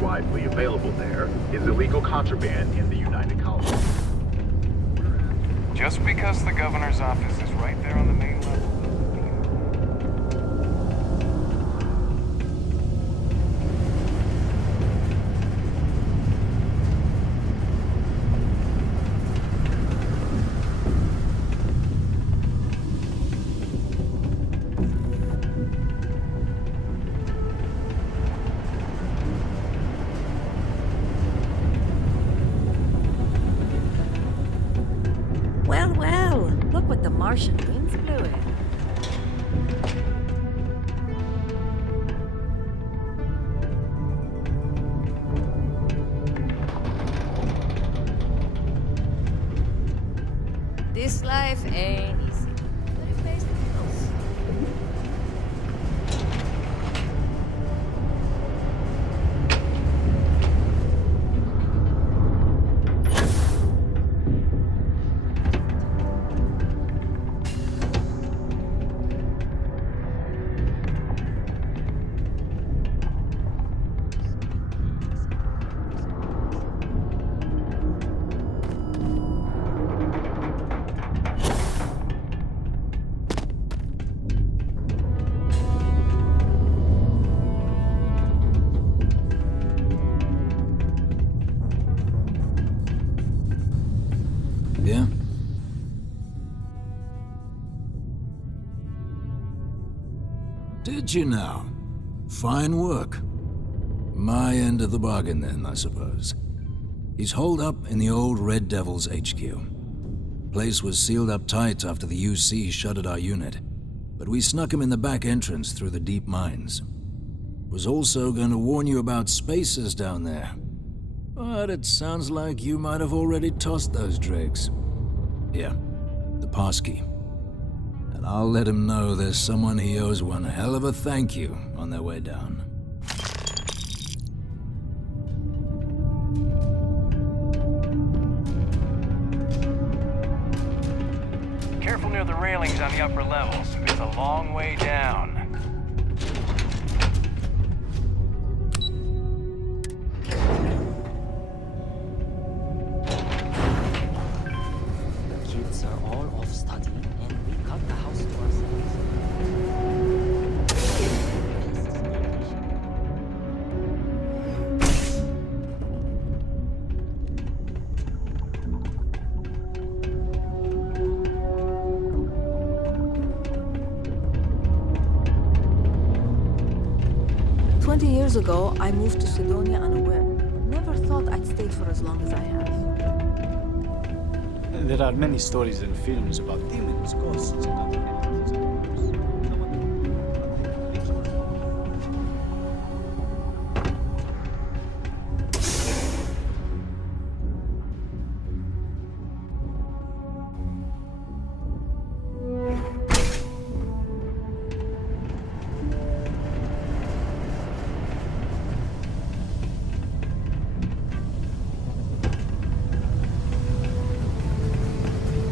Widely available there is illegal contraband in the United Colonies. Just because the governor's office is right there on the main level. Well, look what the Martian winds blew in. This life ain't easy, but it pays the bills. Yeah? Did you now? Fine work. My end of the bargain then, I suppose. He's holed up in the old Red Devil's HQ. Place was sealed up tight after the UC shuttered our unit, but we snuck him in the back entrance through the deep mines. Was also going to warn you about spacers down there. But it sounds like you might have already tossed those dregs. Here, the passkey. And I'll let him know there's someone he owes one hell of a thank you on their way down. Careful near the railings on the upper levels. It's a long way down. Kids are all off studying, and we got the house to ourselves. 20 years ago, I moved to Sidonia on a whim. Never thought I'd stay for as long as I have. There are many stories and films about demons, ghosts, and other entities. No one believes one.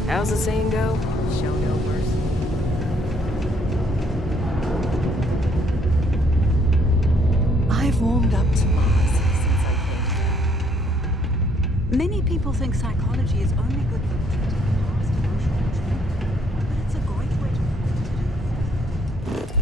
How's the saying go? Show no mercy. I've warmed up to Mars since I came here. Many people think psychology is only good for treating the past emotional trauma, but it's a great way to learn what to do with it.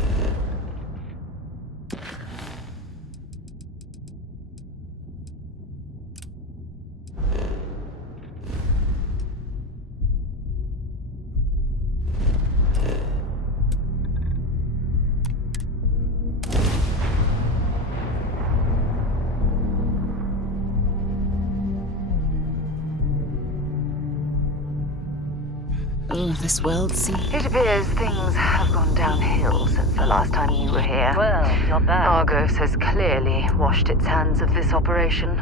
Oh, this world seems... It appears things have gone downhill since the last time you were here. Well, you're back. Argos has clearly washed its hands of this operation.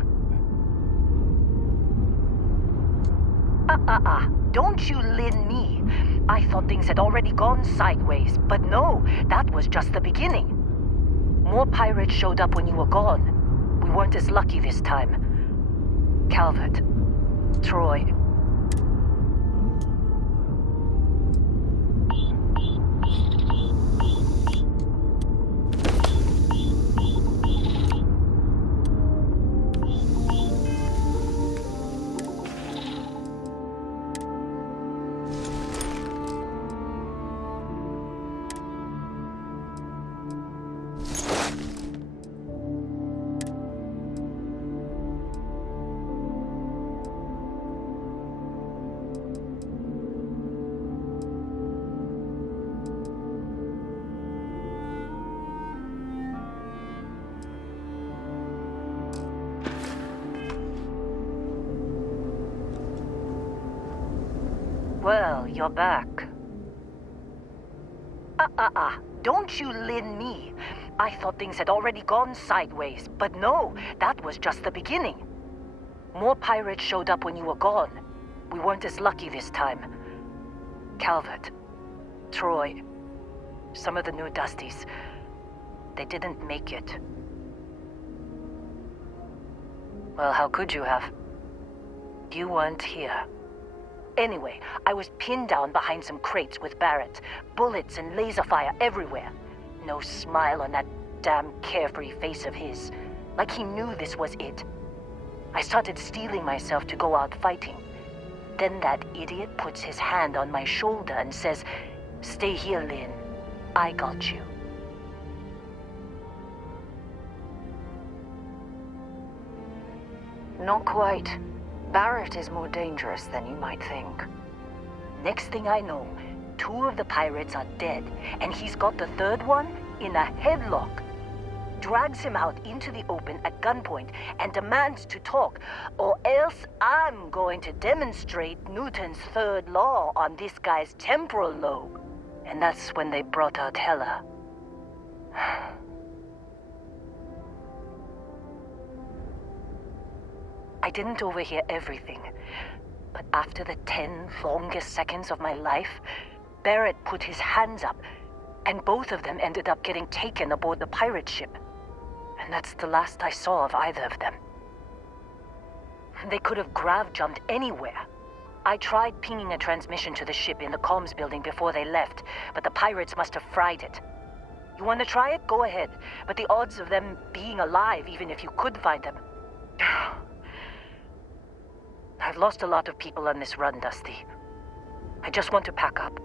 Don't you lin me. I thought things had already gone sideways, but no, that was just the beginning. More pirates showed up when you were gone. We weren't as lucky this time. Calvert, Troy. Well, you're back. Don't you lin me. I thought things had already gone sideways, but no, that was just the beginning. More pirates showed up when you were gone. We weren't as lucky this time. Calvert, Troy, some of the new Dusties, they didn't make it. Well, how could you have? You weren't here. Anyway, I was pinned down behind some crates with Barrett. Bullets and laser fire everywhere. No smile on that damn carefree face of his. Like he knew this was it. I started steeling myself to go out fighting. Then that idiot puts his hand on my shoulder and says, "Stay here, Lynn. I got you." Not quite. Barrett is more dangerous than you might think. Next thing I know, 2 of the pirates are dead, and he's got the 3rd one in a headlock. Drags him out into the open at gunpoint and demands to talk, or else I'm going to demonstrate Newton's 3rd law on this guy's temporal lobe. And that's when they brought out Hela. I didn't overhear everything, but after the 10 longest seconds of my life, Barrett put his hands up, and both of them ended up getting taken aboard the pirate ship. And that's the last I saw of either of them. They could have grav-jumped anywhere. I tried pinging a transmission to the ship in the comms building before they left, but the pirates must have fried it. You want to try it? Go ahead. But the odds of them being alive, even if you could find them... I've lost a lot of people on this run, Dusty. I just want to pack up.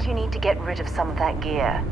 think you need to get rid of some of that gear.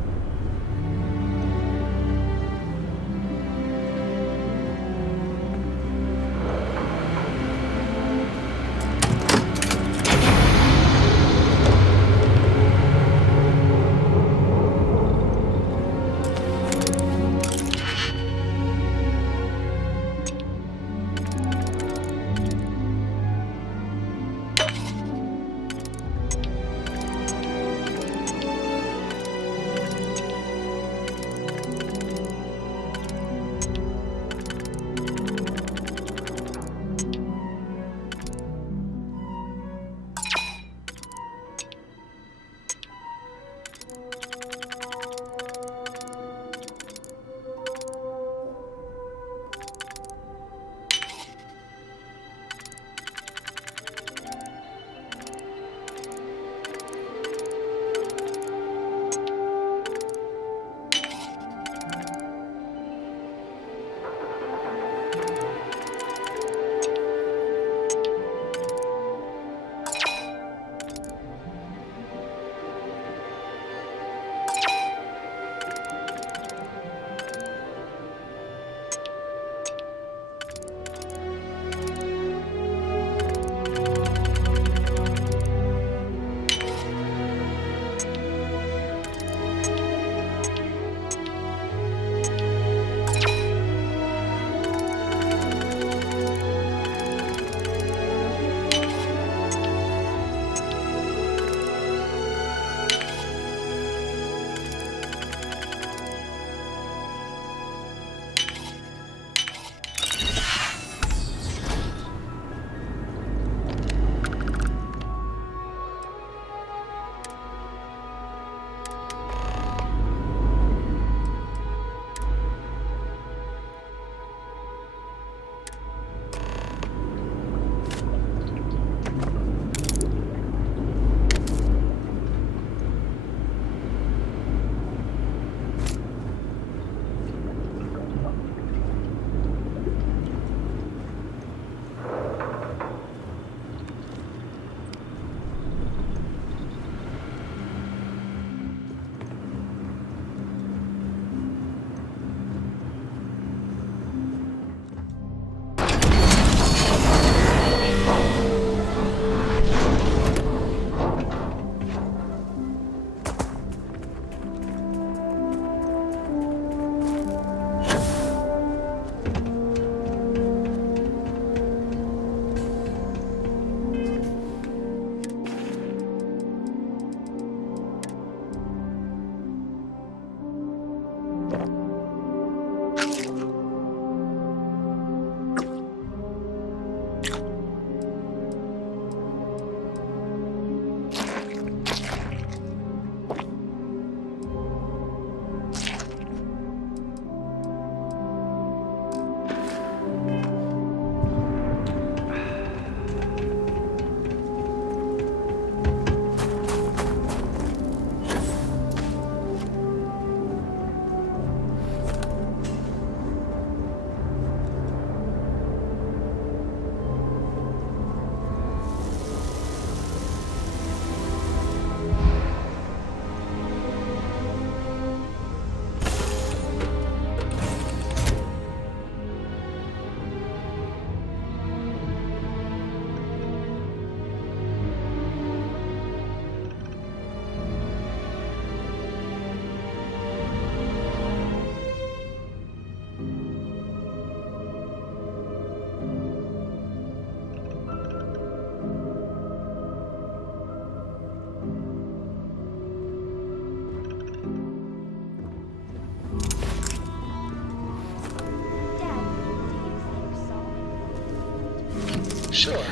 Sure.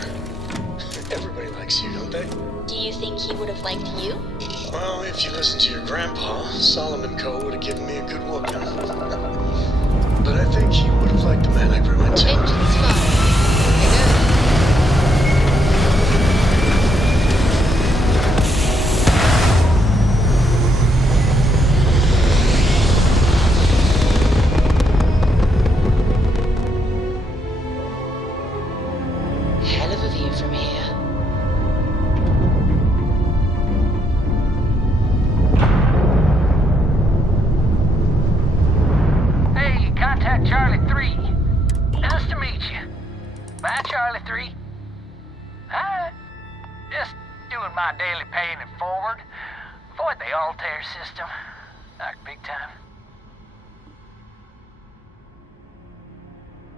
Everybody likes you, don't they? Do you think he would have liked you? Well, if you listen to your grandpa, Solomon Coe would have given me a good whooping. But I think he would have liked the man I grew into. Engine's fine. Hell of a view from here. my daily paying it forward. Avoid the Altair system. Like big time.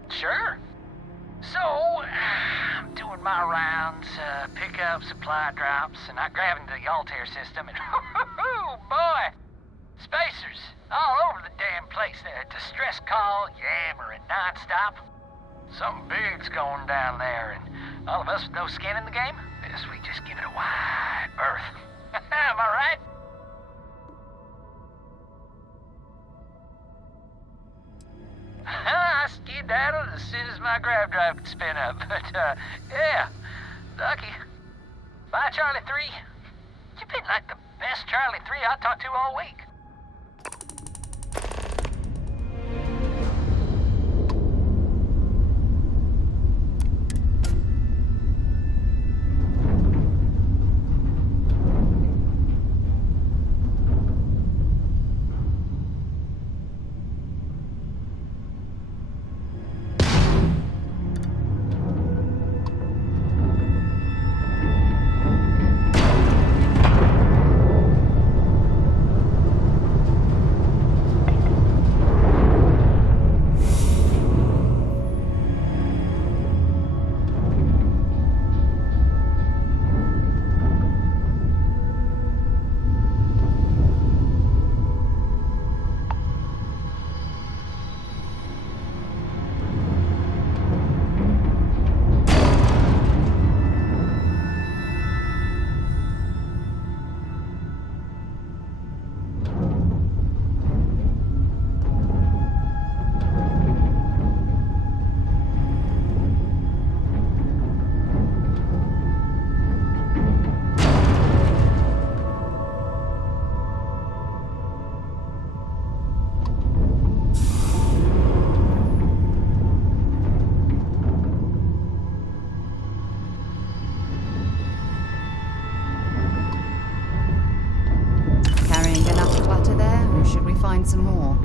Sure. So, I'm doing my rounds, pick up supply drops, and I grab into the Altair system, and oh boy! Spacers all over the damn place there. Distress call, yammering nonstop. Something big's going down there, and all of us with no skin in the game, yes, we just give it a wide berth. Am I right? I skedaddled as soon as my grab drive could spin up, but, yeah, lucky. Bye, Charlie 3. You've been like the best Charlie 3 I talked to all week. Find some more.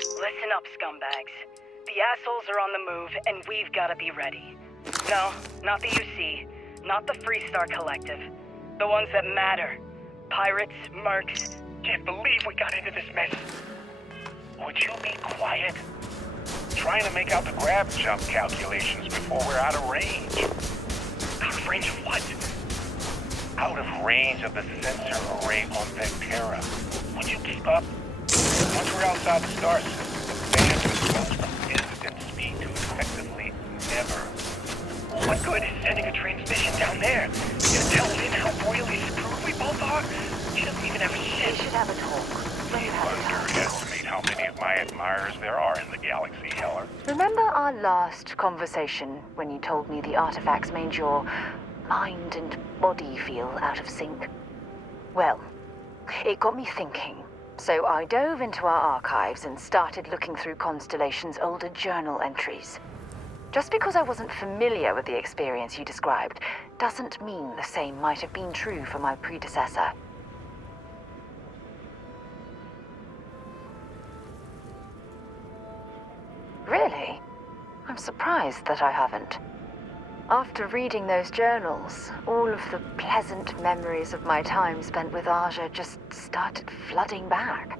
Listen up, scumbags. The assholes are on the move, and we've got to be ready. No, not the UC. Not the Freestar Collective. The ones that matter. Pirates, mercs. Can't believe we got into this mess. Would you be quiet? Trying to make out the grab jump calculations before we're out of range. Out of range of what? Out of range of the sensor array on Vectera. Would you keep up? Once we're outside the star system, the band goes from instant speed to effectively never. What good is sending a transmission down there? You tell Lynn how royally screwed we both are? She doesn't even have a ship. We should have a talk. You underestimate how many of my admirers there are in the galaxy, Heller. Remember our last conversation when you told me the artifacts made your mind and body feel out of sync? Well, it got me thinking. So I dove into our archives and started looking through Constellation's older journal entries. Just because I wasn't familiar with the experience you described doesn't mean the same might have been true for my predecessor. Really? I'm surprised that I haven't. After reading those journals, all of the pleasant memories of my time spent with Aja just started flooding back.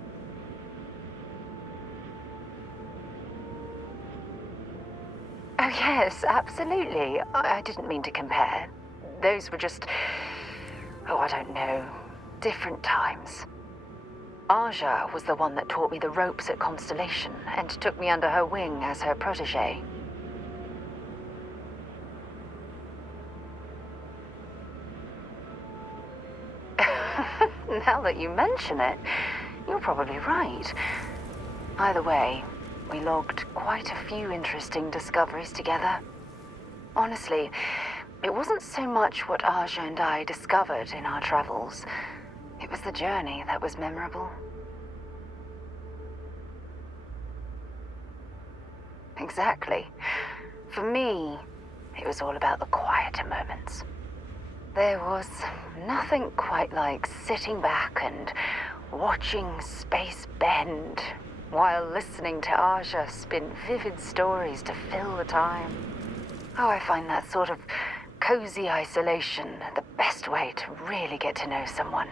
Oh yes, absolutely. I didn't mean to compare. Those were just, I don't know, different times. Aja was the one that taught me the ropes at Constellation and took me under her wing as her protege. Now that you mention it, you're probably right. Either way, we logged quite a few interesting discoveries together. Honestly, it wasn't so much what Aja and I discovered in our travels. It was the journey that was memorable. Exactly. For me, it was all about the quieter moments. There was nothing quite like sitting back and watching space bend while listening to Aja spin vivid stories to fill the time. Oh, I find that sort of cozy isolation the best way to really get to know someone.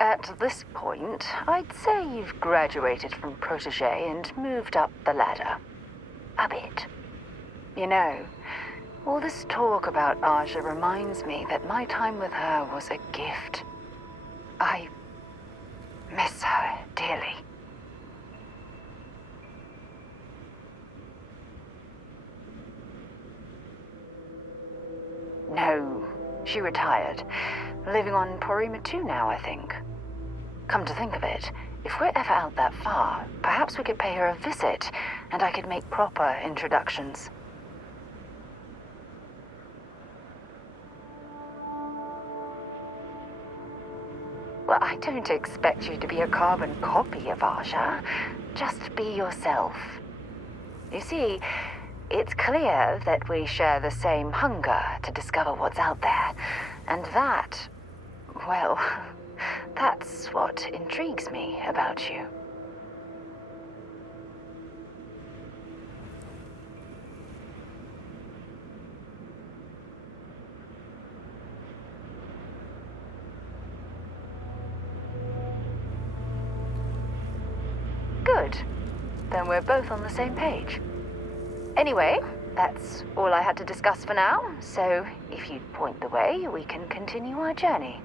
At this point, I'd say you've graduated from protege and moved up the ladder. A bit. You know, all this talk about Aja reminds me that my time with her was a gift. I miss her dearly. No, she retired. Living on Porima 2 now, I think. Come to think of it, if we're ever out that far, perhaps we could pay her a visit, and I could make proper introductions. Well, I don't expect you to be a carbon copy of Aja. Just be yourself. You see, it's clear that we share the same hunger to discover what's out there. And that, well, that's what intrigues me about you. Good. Then we're both on the same page. Anyway, that's all I had to discuss for now, so if you'd point the way, we can continue our journey.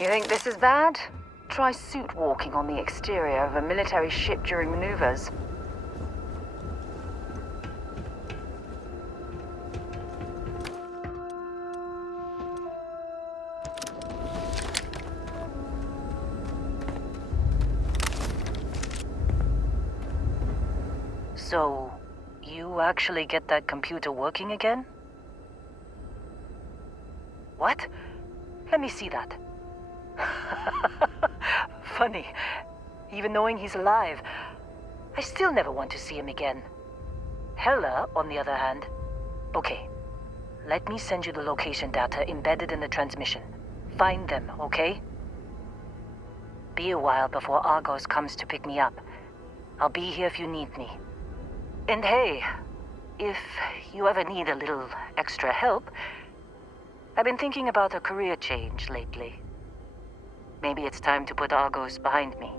You think this is bad? Try suit walking on the exterior of a military ship during maneuvers. So, you actually get that computer working again? What? Let me see that. Funny. Even knowing he's alive, I still never want to see him again. Hella, on the other hand. Okay. Let me send you the location data embedded in the transmission. Find them, okay? Be a while before Argos comes to pick me up. I'll be here if you need me. And hey, if you ever need a little extra help, I've been thinking about a career change lately. Maybe it's time to put Argos behind me.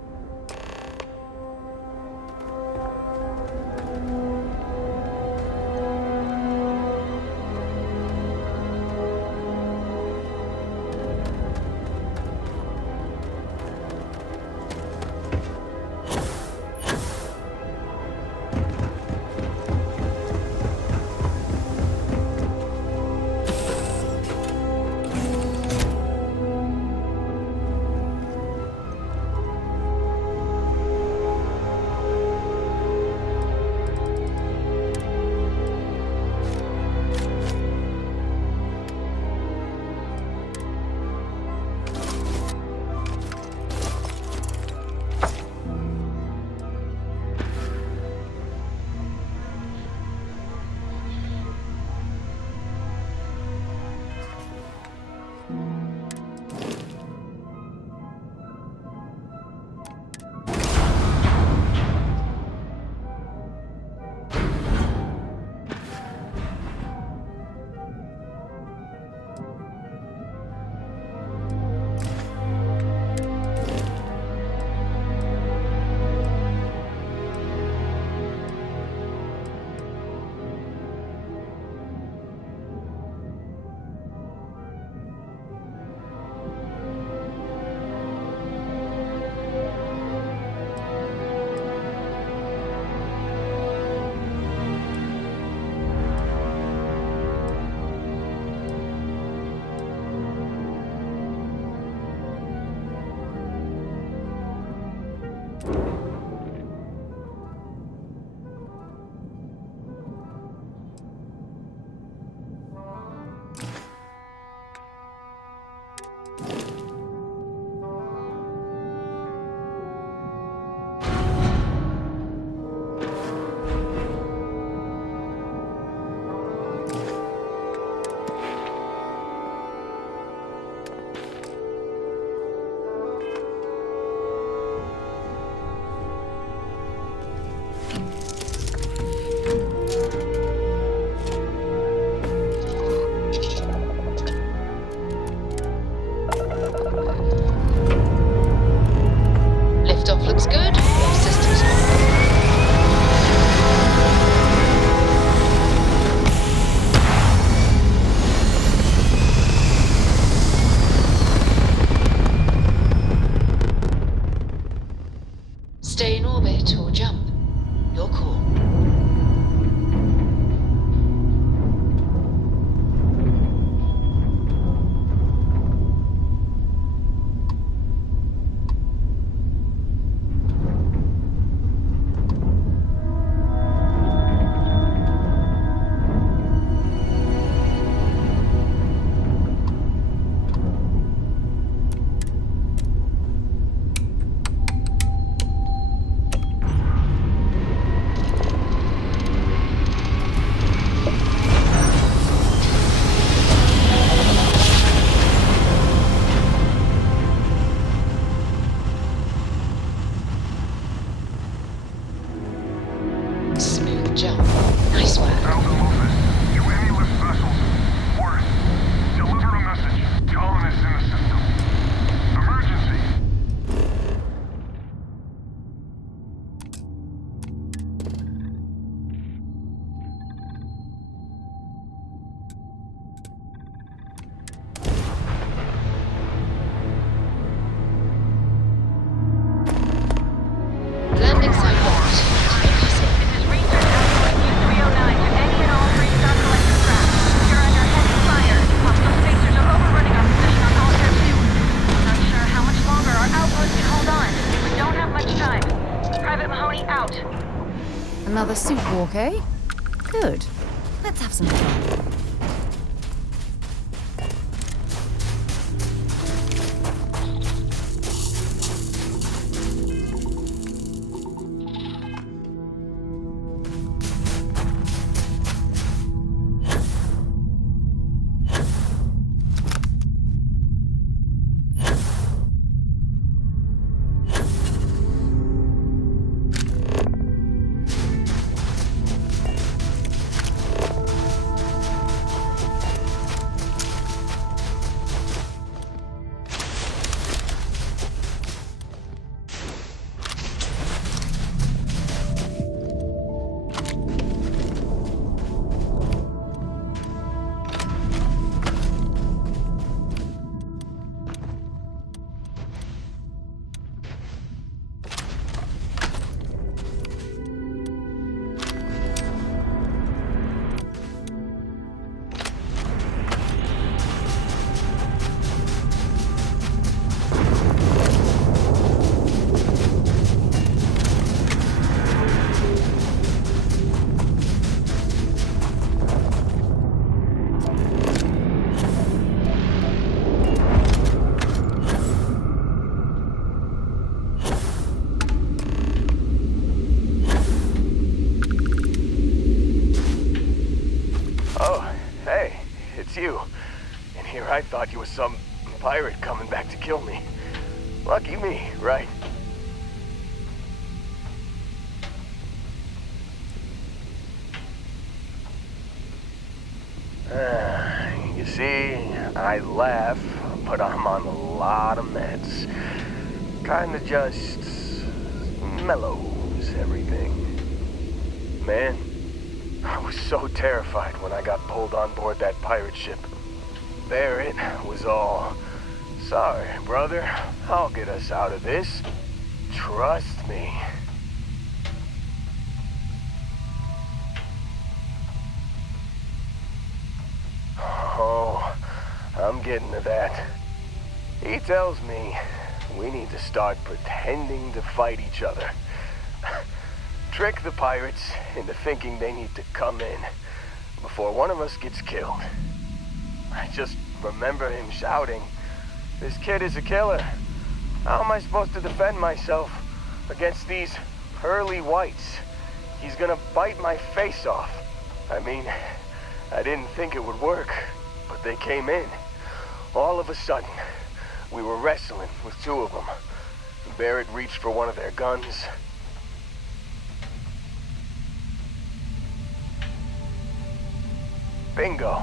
Another suit walk, eh? Good. Let's have some fun. You. And here I thought you were some pirate coming back to kill me. Lucky me, right? You see, I laugh, but I'm on a lot of meds. Kinda just mellows everything. Man, I was so terrified when I got pulled on board that pirate ship. There it was all. Sorry, brother. I'll get us out of this. Trust me. Oh, I'm getting to that. He tells me we need to start pretending to fight each other. Trick the pirates into thinking they need to come in before one of us gets killed. I just remember him shouting, "This kid is a killer. How am I supposed to defend myself against these pearly whites? He's gonna bite my face off." I mean, I didn't think it would work, but they came in. All of a sudden, we were wrestling with two of them. Barrett reached for one of their guns. Bingo.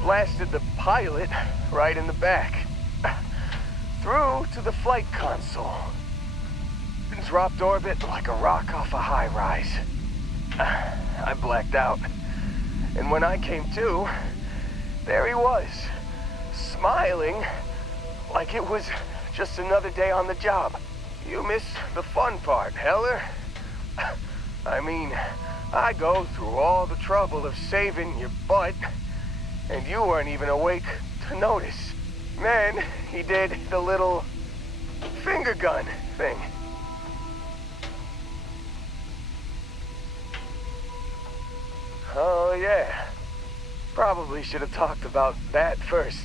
Blasted the pilot right in the back. Through to the flight console. Dropped orbit like a rock off a high-rise. I blacked out. And when I came to, there he was, smiling like it was just another day on the job. You missed the fun part, Heller. I mean, I go through all the trouble of saving your butt, and you weren't even awake to notice. Then he did the little finger gun thing. Oh yeah, probably should have talked about that first.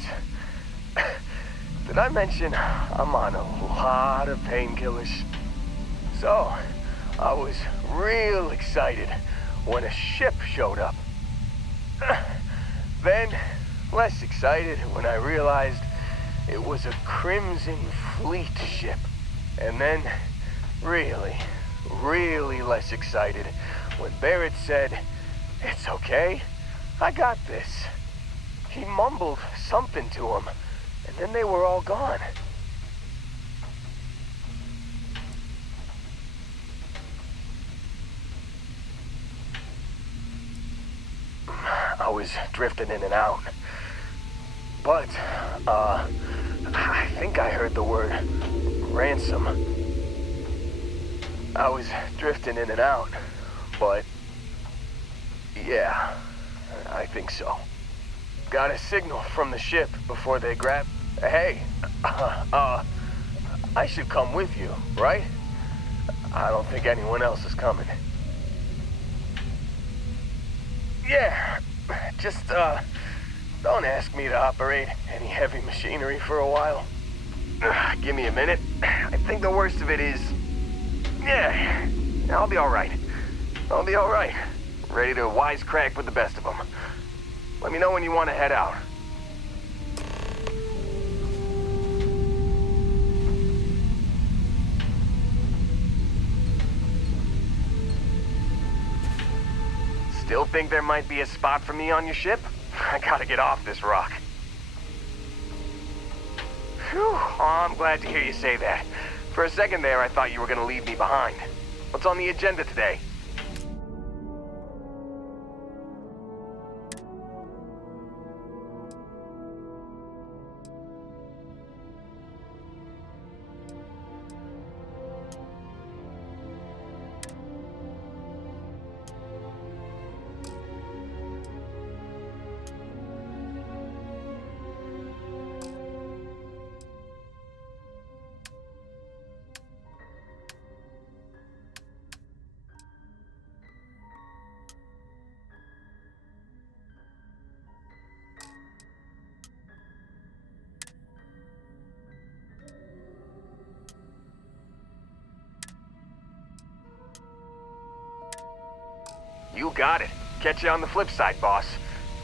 Did I mention I'm on a lot of painkillers? So, I was real excited when a ship showed up. Then, less excited when I realized it was a Crimson Fleet ship. And then, really less excited when Barrett said, "It's okay, I got this." He mumbled something to him, and then they were all gone. I was drifting in and out. But, I think I heard the word ransom. I was drifting in and out, but yeah, I think so. Got a signal from the ship before they grabbed... Hey, I should come with you, right? I don't think anyone else is coming. Yeah, just, don't ask me to operate any heavy machinery for a while. Give me a minute. I think the worst of it is... Yeah, I'll be alright. I'll be alright. Ready to wisecrack with the best of them. Let me know when you want to head out. Still think there might be a spot for me on your ship? I gotta get off this rock. Phew, oh, I'm glad to hear you say that. For a second there, I thought you were gonna leave me behind. What's on the agenda today? You got it. Catch you on the flip side, boss.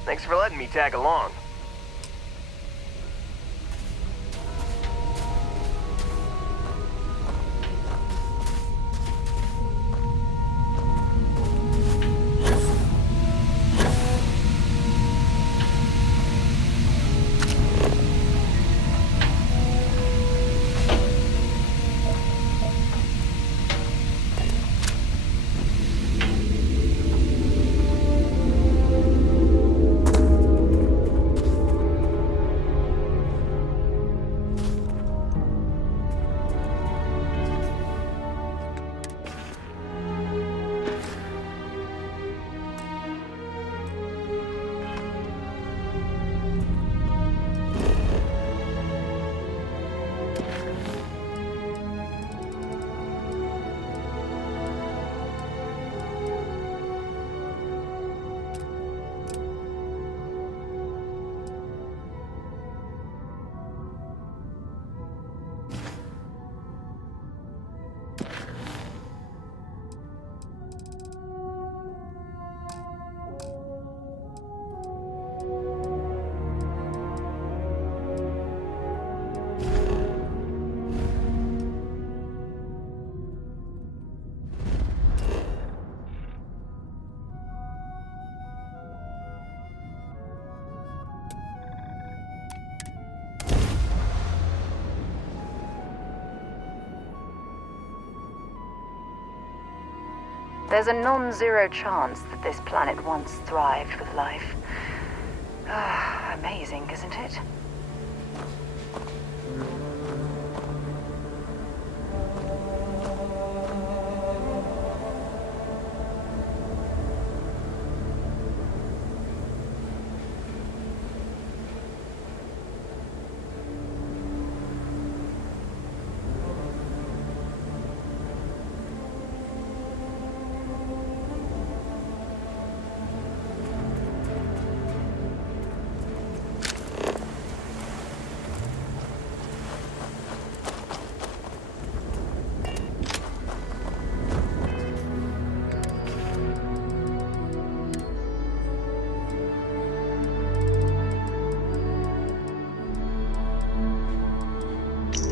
Thanks for letting me tag along. There's a non-zero chance that this planet once thrived with life. Amazing, isn't it?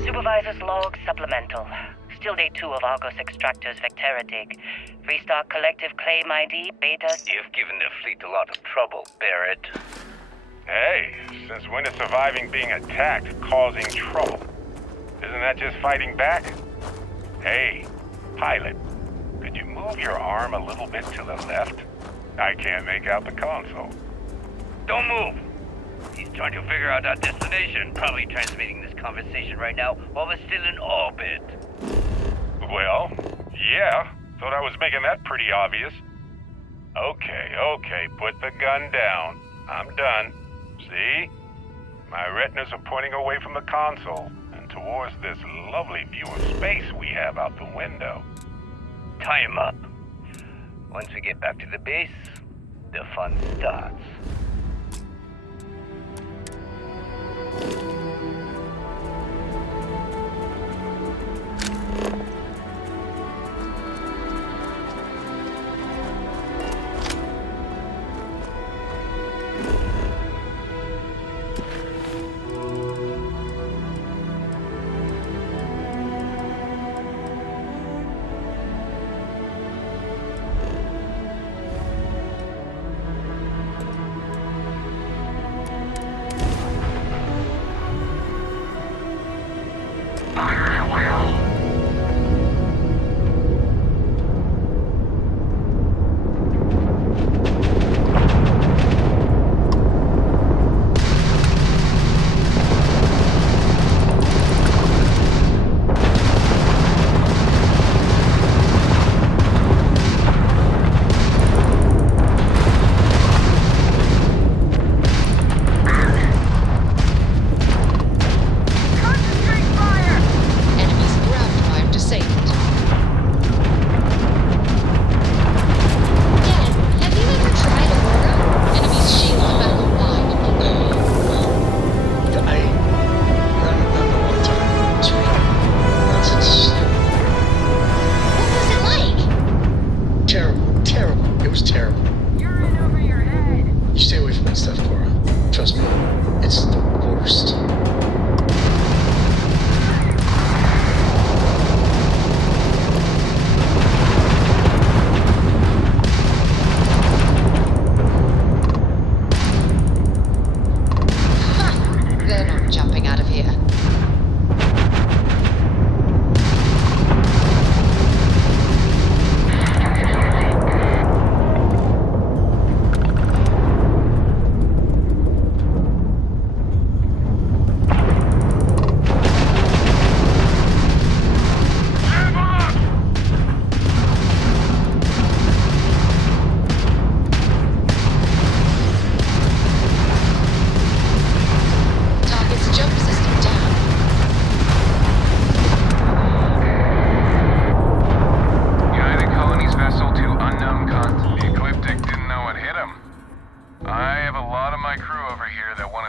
Supervisor's log supplemental. Still day 2 of Argos Extractor's Vectera dig. Freestar Collective Claim ID, Beta... You've given the fleet a lot of trouble, Barrett. Hey, since when is surviving being attacked causing trouble? Isn't that just fighting back? Hey, pilot, could you move your arm a little bit to the left? I can't make out the console. Don't move! He's trying to figure out our destination. Probably transmitting this conversation right now while we're still in orbit. Well, yeah. Thought I was making that pretty obvious. Okay, put the gun down. I'm done. See? My retinas are pointing away from the console and towards this lovely view of space we have out the window. Tie him up. Once we get back to the base, the fun starts.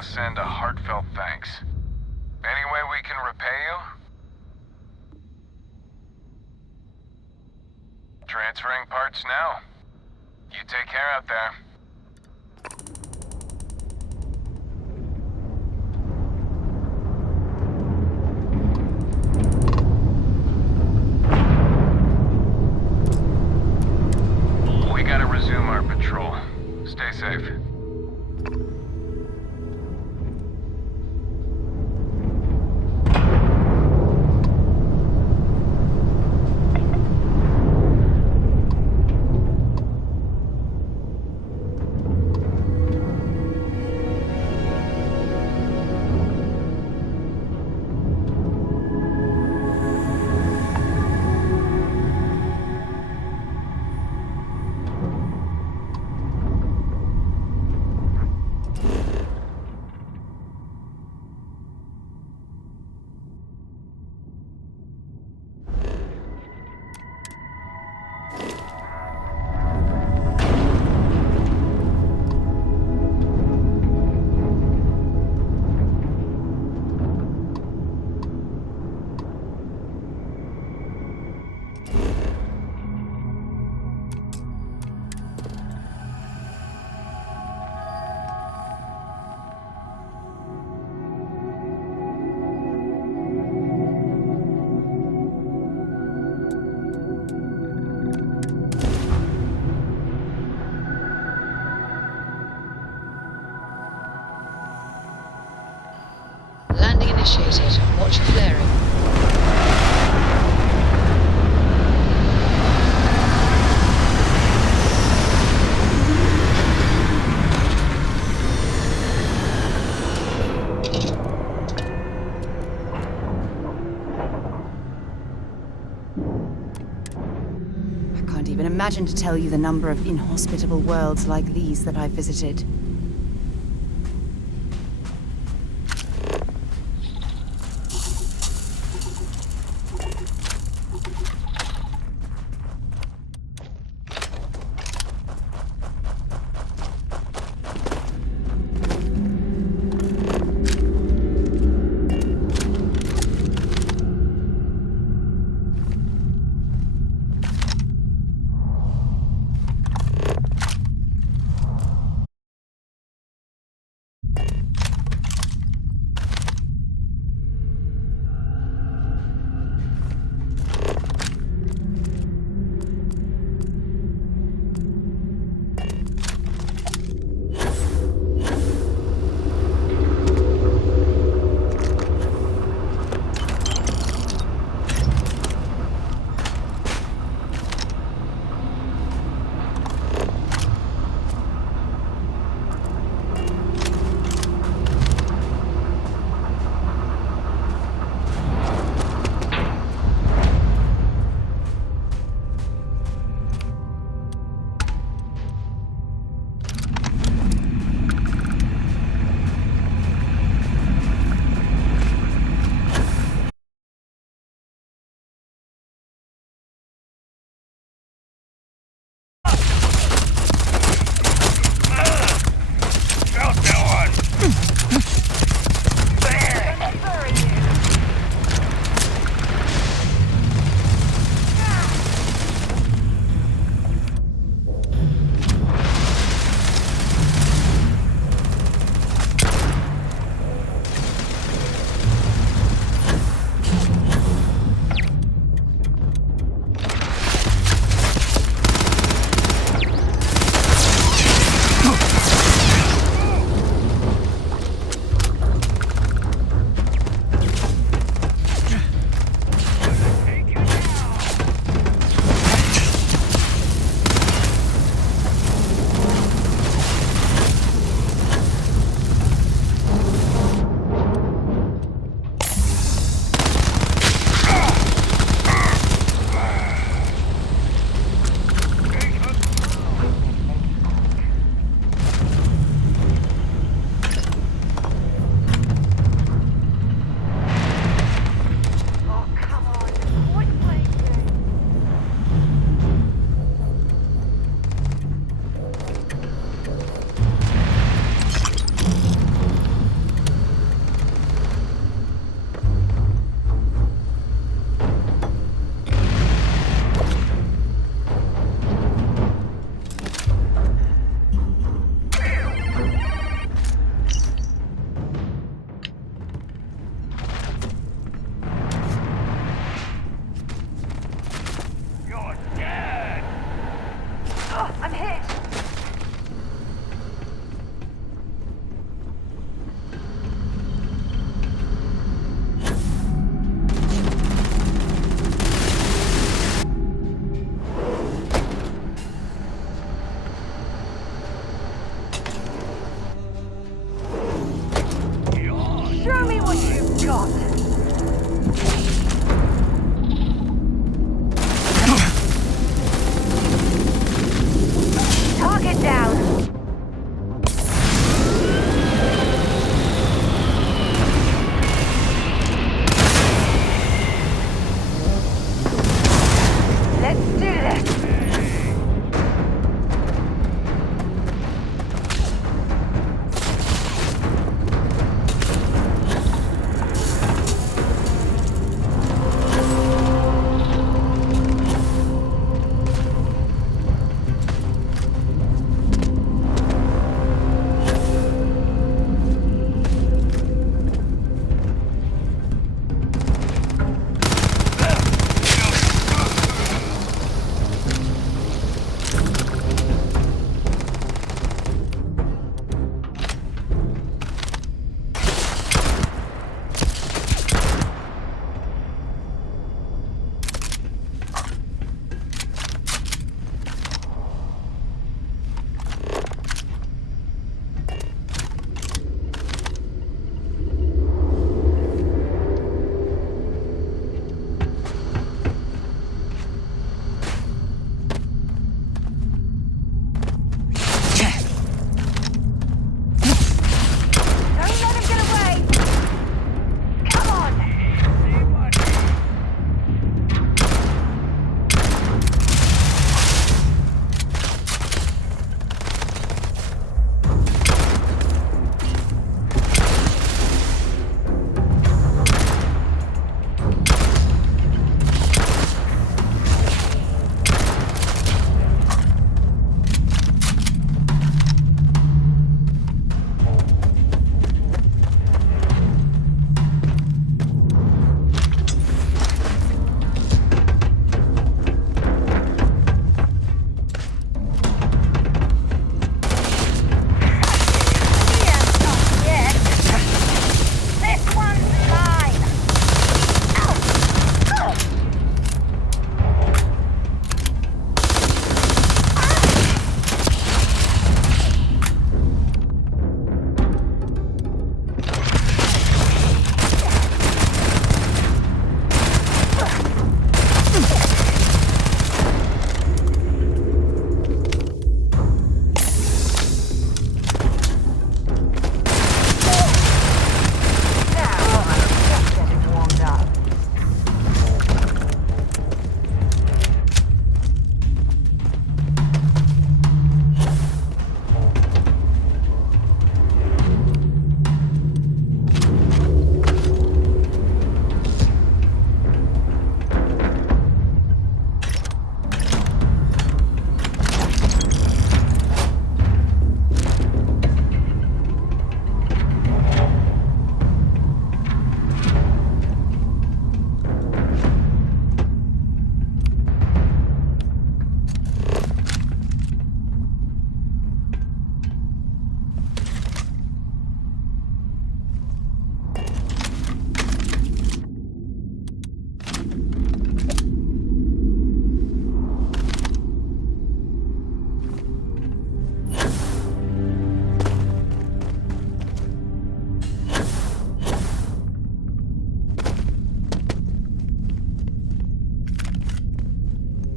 Send a heartfelt thanks. Any way we can repay you? Transferring parts now. You take care out there. We gotta resume our patrol. Stay safe. Landing initiated. Watch your flaring. I can't even imagine to tell you the number of inhospitable worlds like these that I've visited.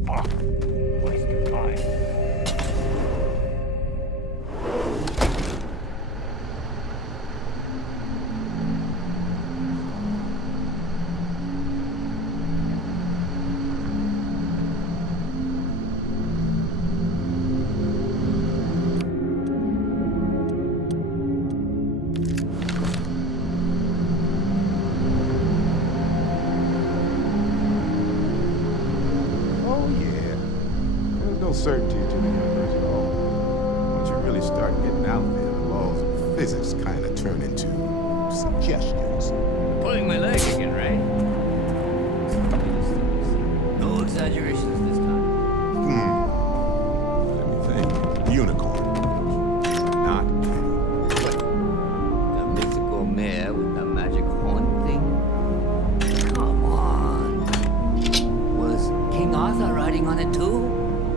Fuck. Wasted time. Oh, yeah. There's no certainty to the universe at all. Once you really start getting out there, the laws of physics kind of turn into suggestions. Pulling my leg again, right? No exaggerations this time. Let me think. Unicorn. Not petty. The mythical mare with the magic horn thing? Come on. Was King Arthur riding on it too?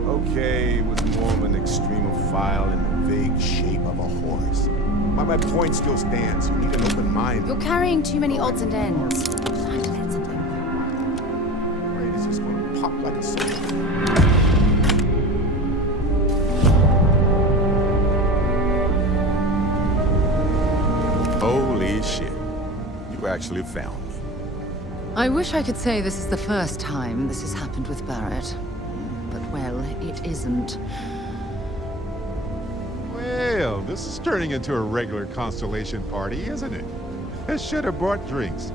Okay, it was more of an extremophile in the vague shape of a horse. My point still stands. You need an open mind. You're carrying too many odds and ends. Brain is just gonna pop like a soda. Holy shit. You actually found me. I wish I could say this is the first time this has happened with Barrett. But, well, it isn't. Well, this is turning into a regular Constellation party, isn't it? I should have brought drinks.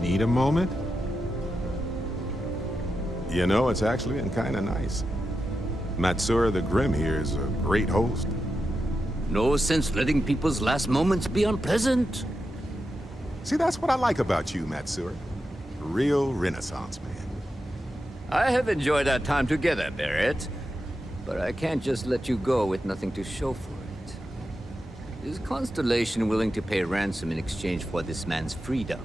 Need a moment? You know, it's actually been kind of nice. Matsura the Grim here is a great host. No sense letting people's last moments be unpleasant. See, that's what I like about you, Matsura. Real Renaissance man. I have enjoyed our time together, Barrett. But I can't just let you go with nothing to show for it. Is Constellation willing to pay ransom in exchange for this man's freedom?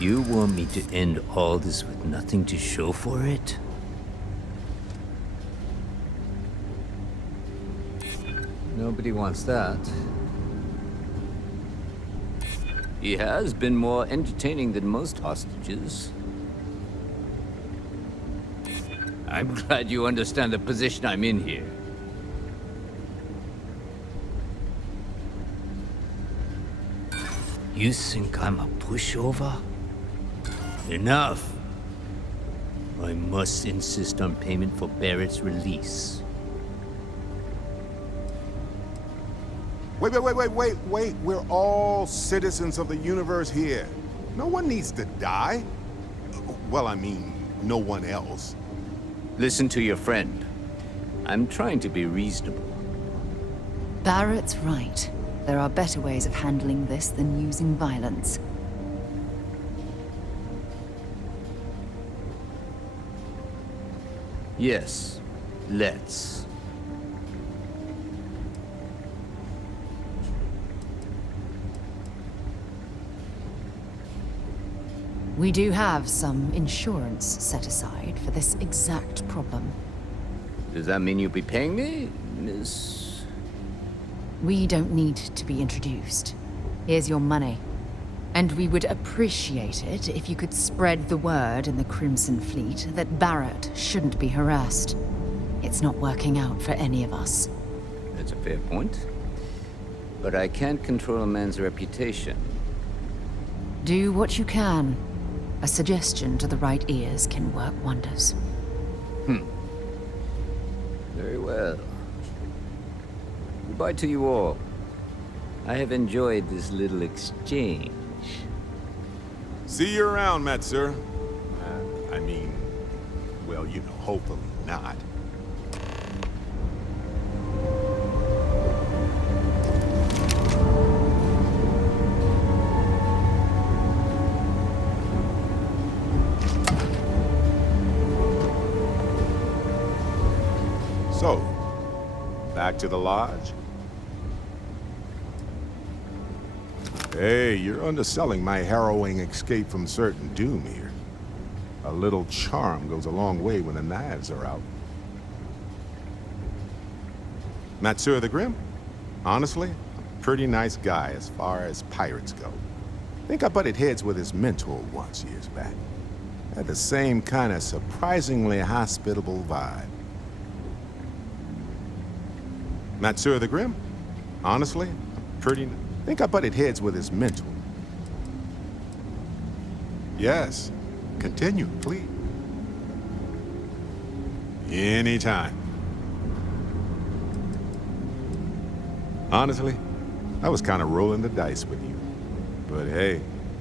You want me to end all this with nothing to show for it? Nobody wants that. He has been more entertaining than most hostages. I'm glad you understand the position I'm in here. You think I'm a pushover? Enough! I must insist on payment for Barrett's release. Wait. We're all citizens of the universe here. No one needs to die. Well, I mean, no one else. Listen to your friend. I'm trying to be reasonable. Barrett's right. There are better ways of handling this than using violence. Yes, let's. We do have some insurance set aside for this exact problem. Does that mean you'll be paying me, Miss? We don't need to be introduced. Here's your money. And we would appreciate it if you could spread the word in the Crimson Fleet that Barrett shouldn't be harassed. It's not working out for any of us. That's a fair point. But I can't control a man's reputation. Do what you can. A suggestion to the right ears can work wonders. Very well. Goodbye to you all. I have enjoyed this little exchange. See you around, Metzger. I mean, well, you know, hopefully not. So, back to the lodge? Hey, you're underselling my harrowing escape from certain doom here. A little charm goes a long way when the knives are out. Matsur the Grim? Honestly, a pretty nice guy as far as pirates go. Think I butted heads with his mentor once years back. Had the same kind of surprisingly hospitable vibe. Matsur the Grim? Honestly, think I butted heads with his mentor. Yes. Continue, please. Anytime. Honestly, I was kind of rolling the dice with you. But hey,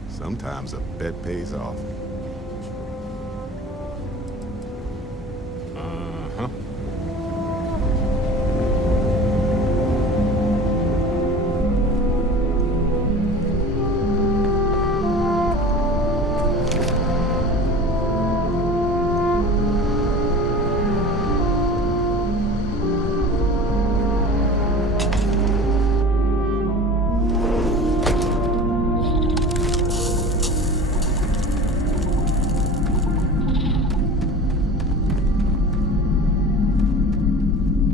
sometimes a bet pays off. Uh-huh.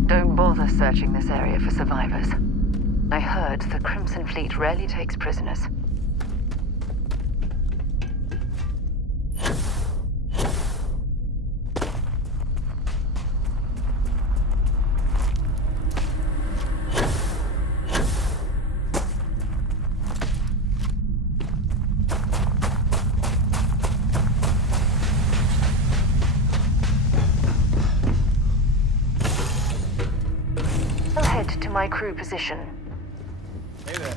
Don't bother searching this area for survivors. I heard the Crimson Fleet rarely takes prisoners. I'll head to my crew position. Hey there.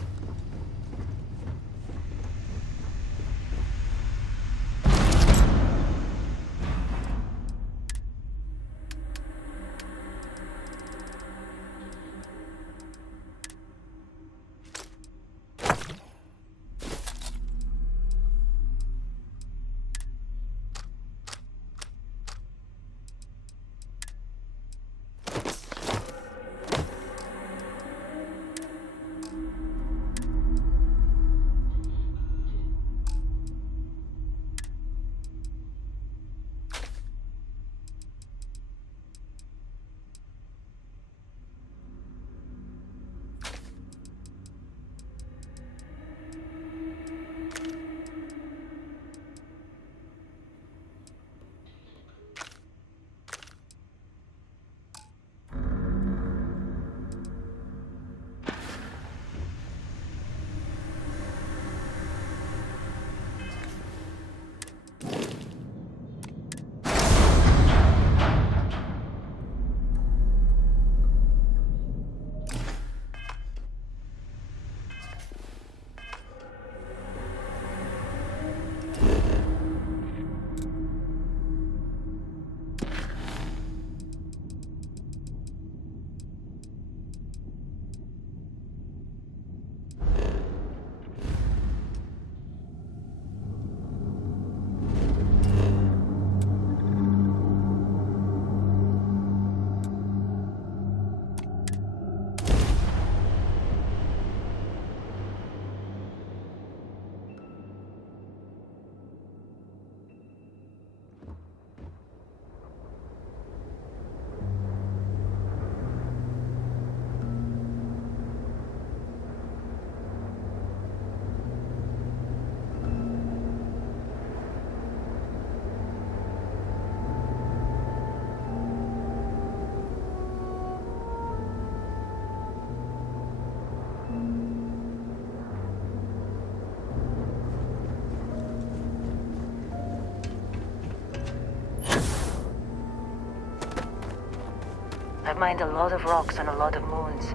I've mined a lot of rocks on a lot of moons.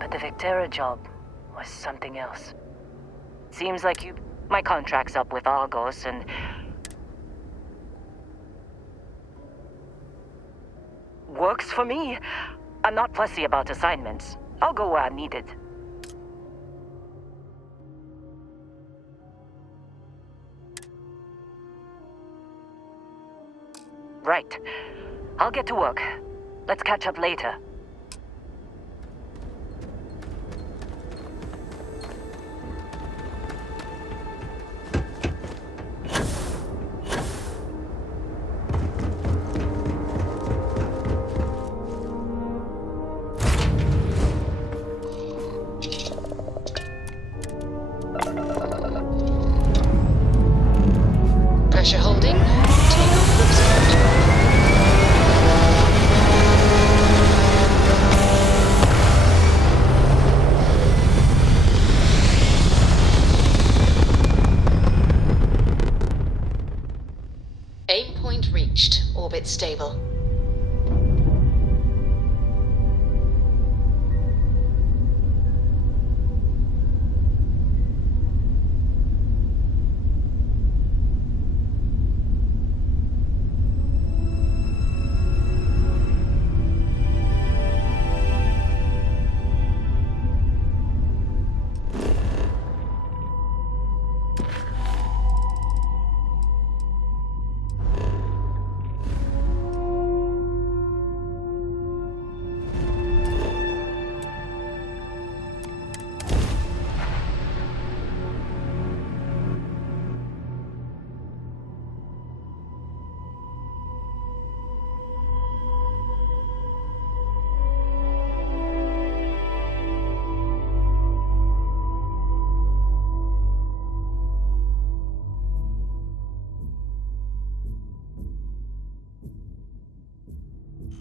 But the Vectera job was something else. Seems like my contract's up with Argos and... Works for me. I'm not fussy about assignments. I'll go where I'm needed. Right. I'll get to work. Let's catch up later. Pressure holding. Takeoff looks good. Aim point reached. Orbit stable.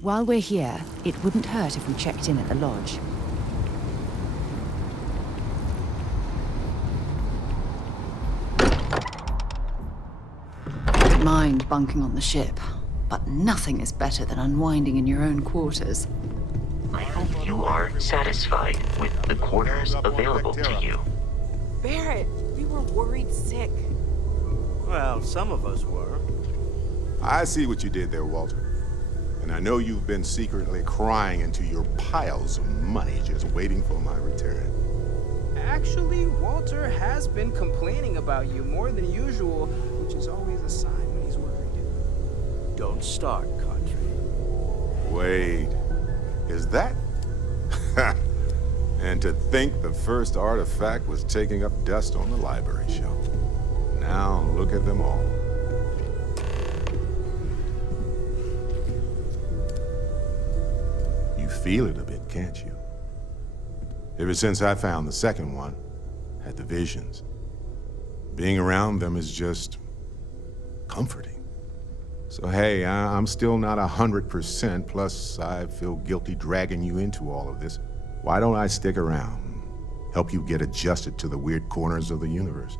While we're here, it wouldn't hurt if we checked in at the lodge. Don't mind bunking on the ship, but nothing is better than unwinding in your own quarters. I hope you are satisfied with the quarters available to you. Barrett, we were worried sick. Well, some of us were. I see what you did there, Walter. And I know you've been secretly crying into your piles of money just waiting for my return. Actually, Walter has been complaining about you more than usual, which is always a sign when he's worried. Don't start, Country. Wait, is that? And to think the first artifact was taking up dust on the library shelf. Now look at them all. You feel it a bit, can't you? Ever since I found the second one, had the visions. Being around them is just comforting. So hey, I'm still not 100%, plus I feel guilty dragging you into all of this. Why don't I stick around, help you get adjusted to the weird corners of the universe?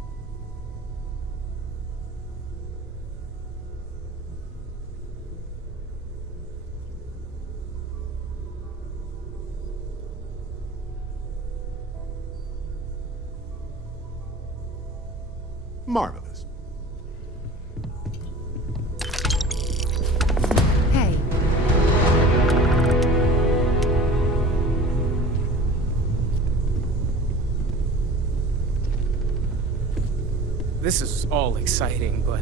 Marvelous. Hey. This is all exciting, but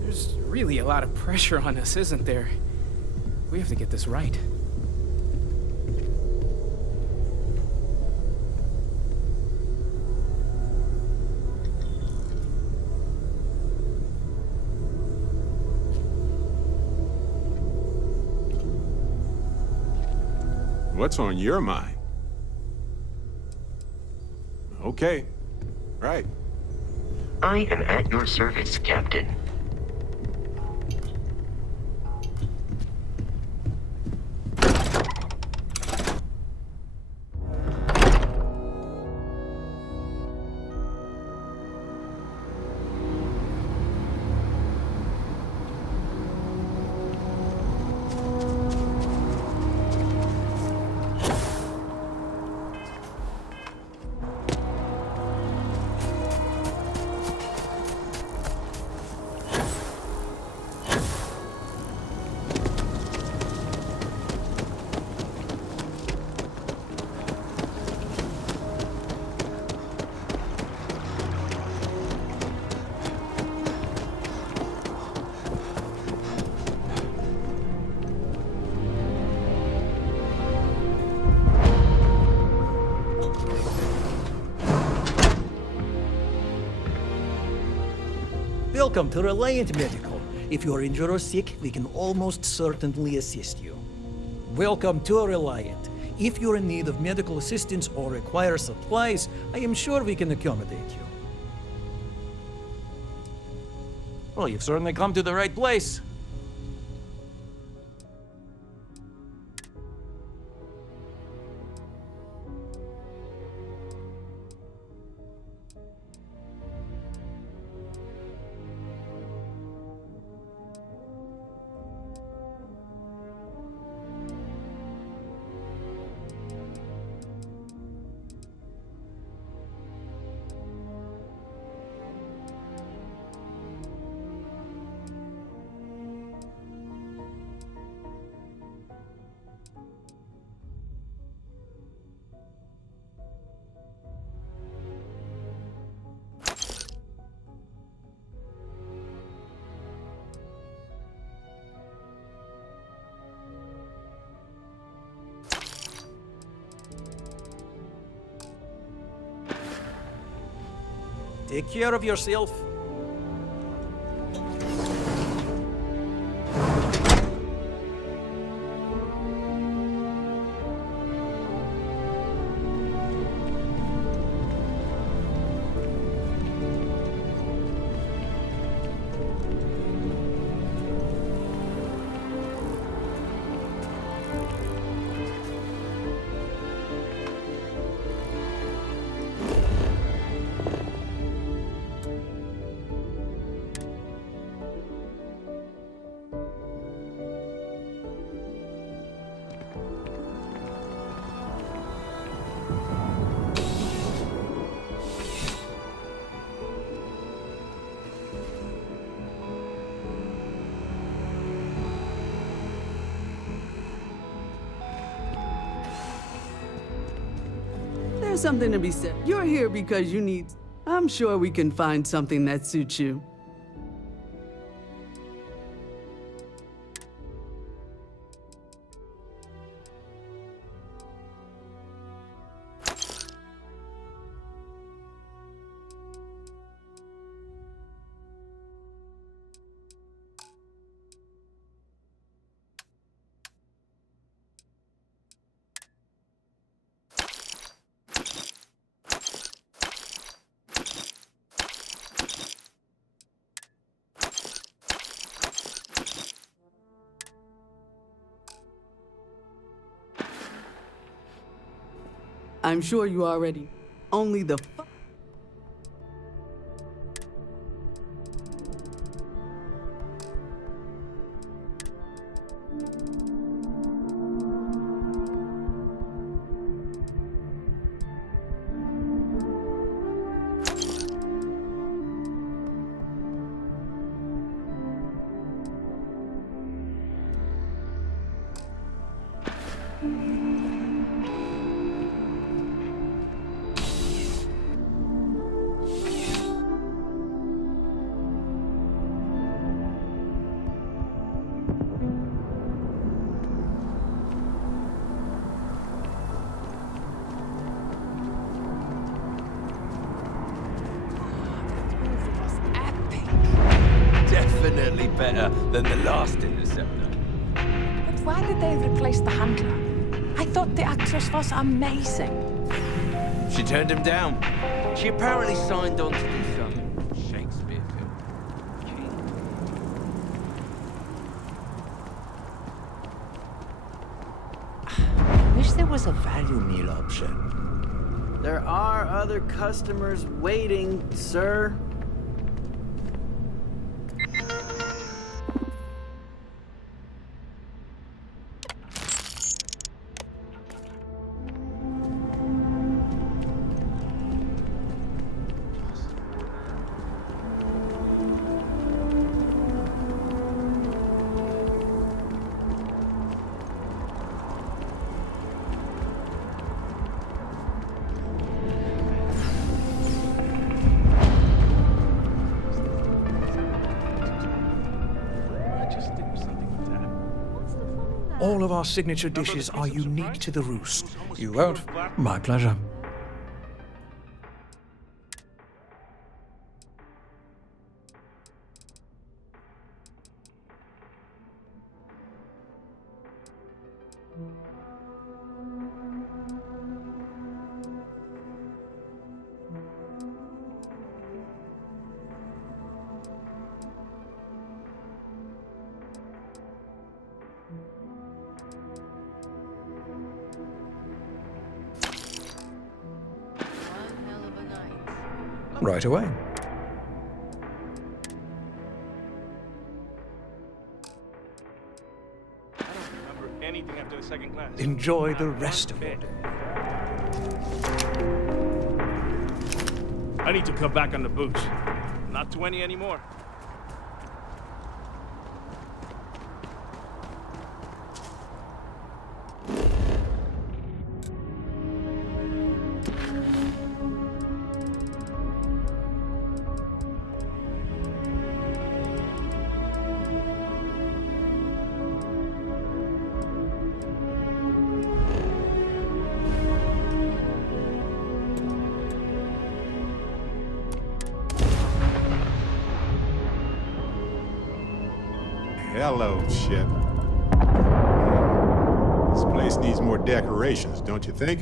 there's really a lot of pressure on us, isn't there? We have to get this right. What's on your mind? Okay, right. I am at your service, Captain. Welcome to Reliant Medical. If you're injured or sick, we can almost certainly assist you. Welcome to Reliant. If you're in need of medical assistance or require supplies, I am sure we can accommodate you. Well, you've certainly come to the right place. Take care of yourself. There's something to be said. You're here because you need... I'm sure we can find something that suits you. I'm sure you already. Only the Definitely better than the last interceptor. But why did they replace the handler? I thought the actress was amazing. She turned him down. She apparently signed on to do some Shakespeare film. I wish there was a value meal option. There are other customers waiting, sir. All of our signature dishes are unique to the Roost. You won't? My pleasure. Right away. Anything after the second class. Enjoy the rest of it. I need to cut back on the booze. Not 20 anymore. Hello, ship. This place needs more decorations, don't you think?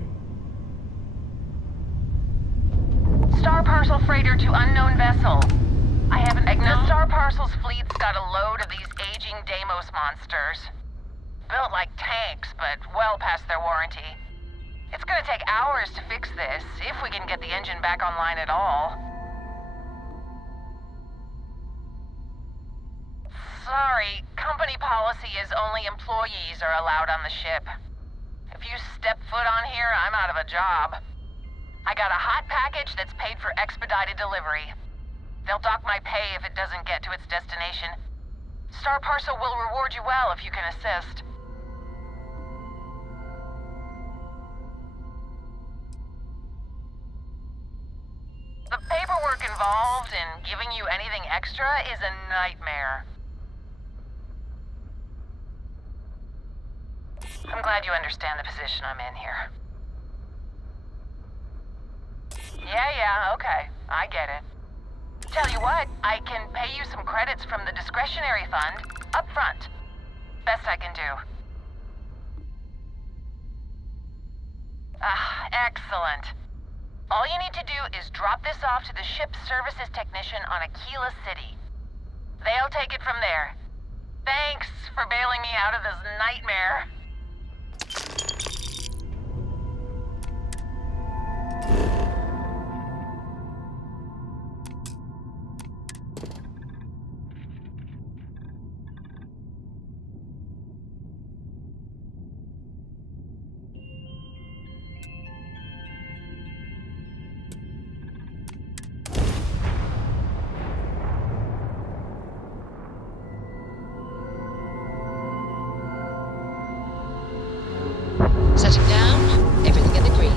Star Parcel freighter to unknown vessel. I haven't acknowledged. The Star Parcel's fleet's got a load of these aging Deimos monsters. Built like tanks, but well past their warranty. It's gonna take hours to fix this, if we can get the engine back online at all. Sorry, company policy is only employees are allowed on the ship. If you step foot on here, I'm out of a job. I got a hot package that's paid for expedited delivery. They'll dock my pay if it doesn't get to its destination. Star Parcel will reward you well if you can assist. The paperwork involved in giving you anything extra is a nightmare. I'm glad you understand the position I'm in here. Yeah, okay. I get it. Tell you what, I can pay you some credits from the discretionary fund up front. Best I can do. Excellent. All you need to do is drop this off to the ship's services technician on Aquila City. They'll take it from there. Thanks for bailing me out of this nightmare. Setting down, everything in the green.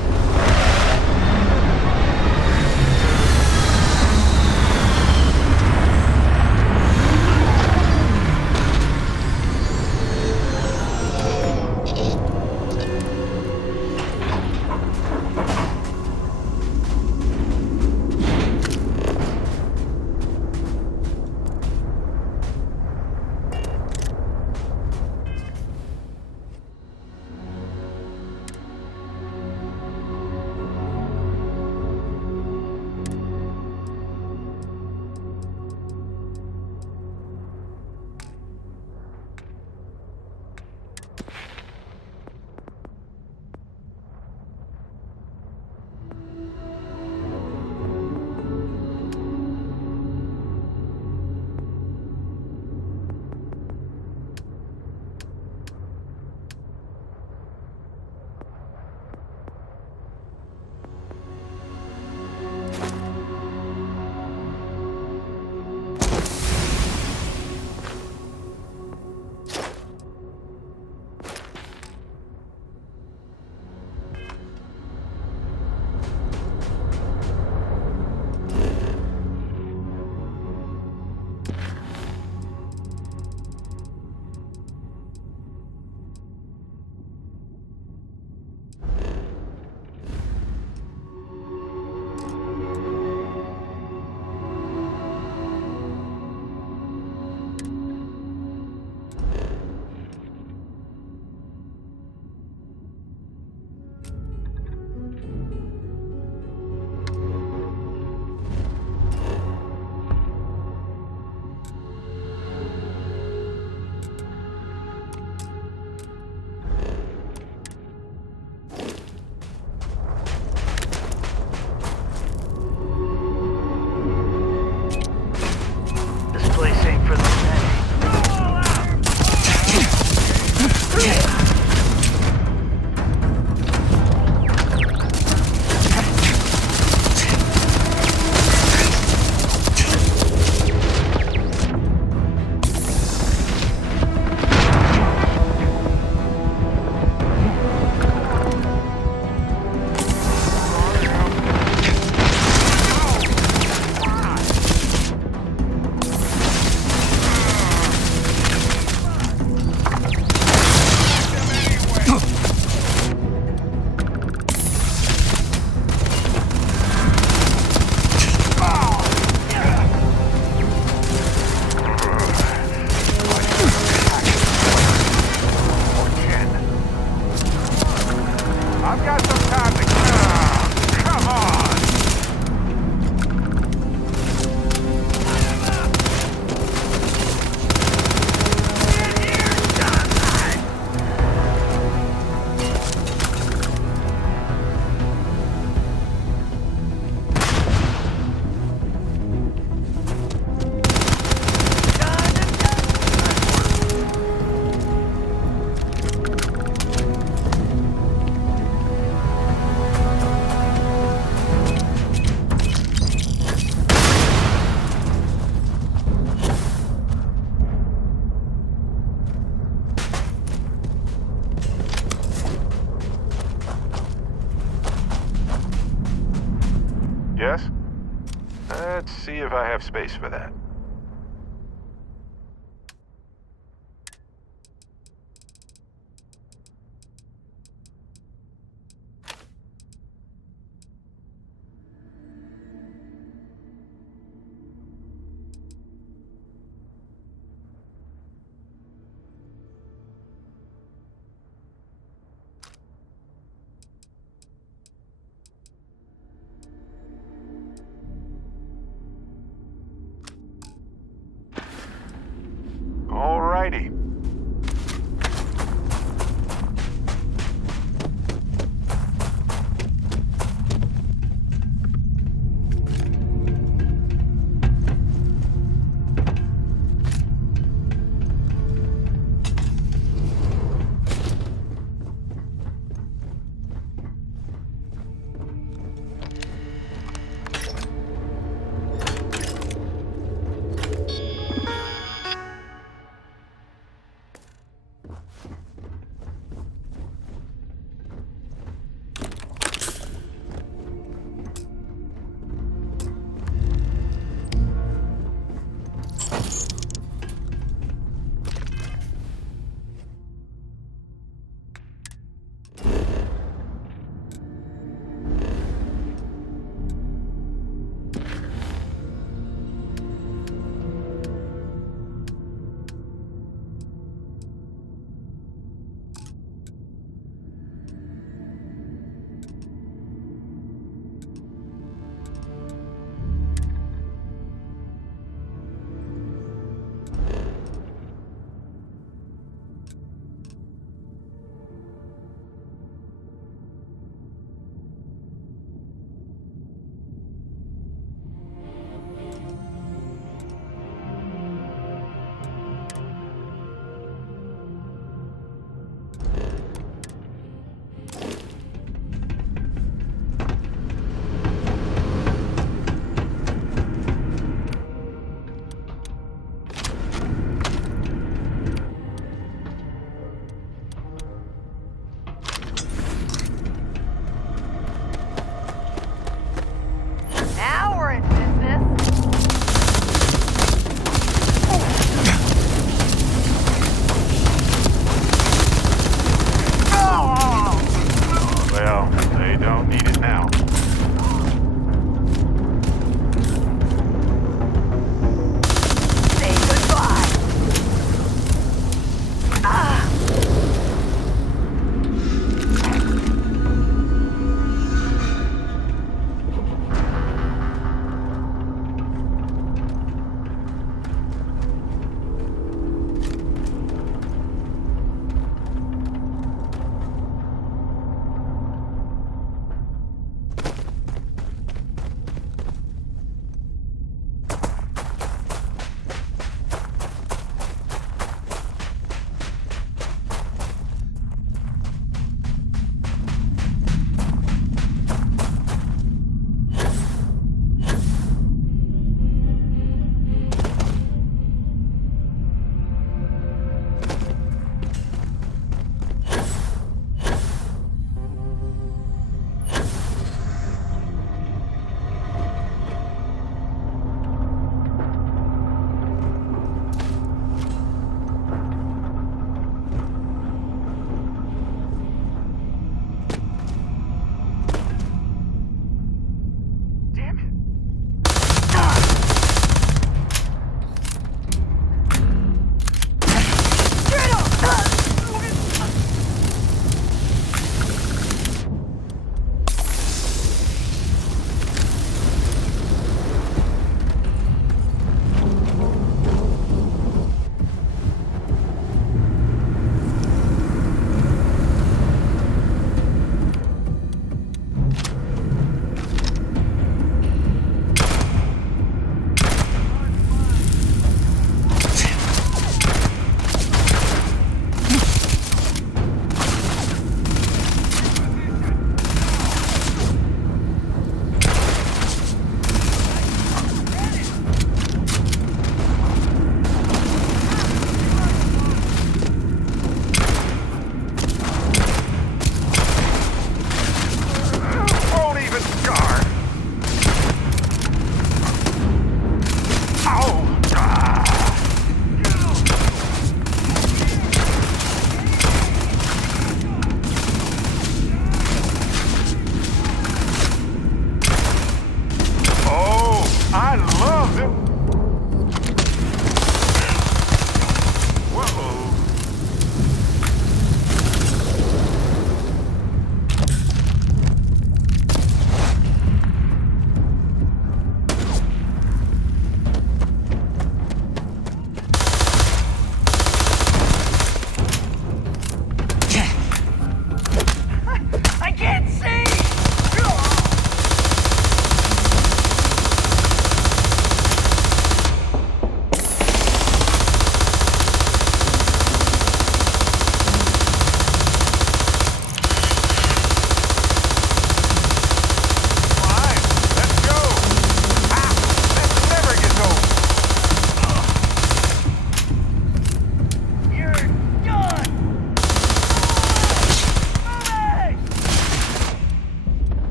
see if I have space for that.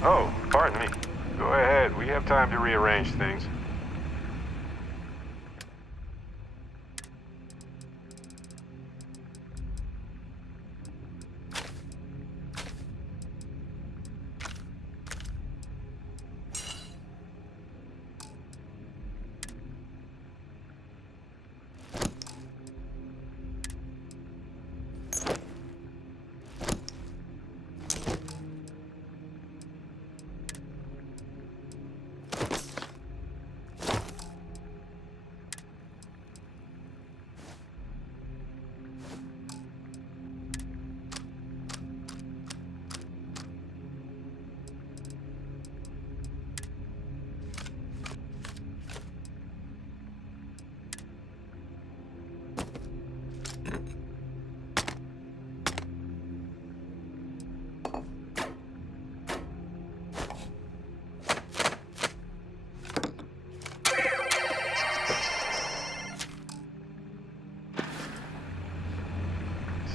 Oh, pardon me. Go ahead. We have time to rearrange things.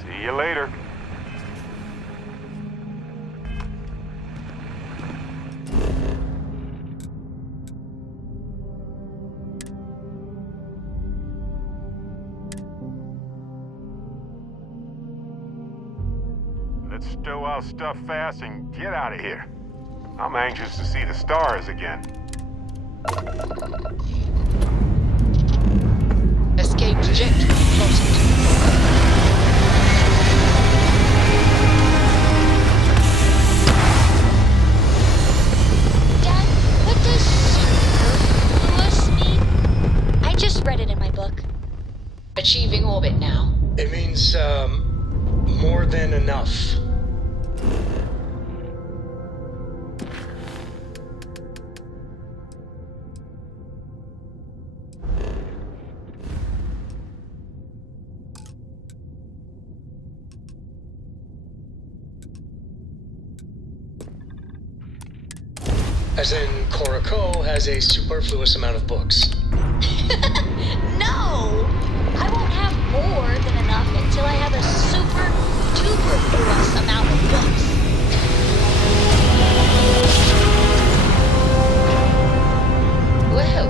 See you later. Let's stow our stuff fast and get out of here. I'm anxious to see the stars again. Escape trajectory plotted. Dad, what does superfluous mean? I just read it in my book. Achieving orbit now. It means, more than enough. As in, Korako has a superfluous amount of books. No! I won't have more than enough until I have a super duper plus amount of books. Well,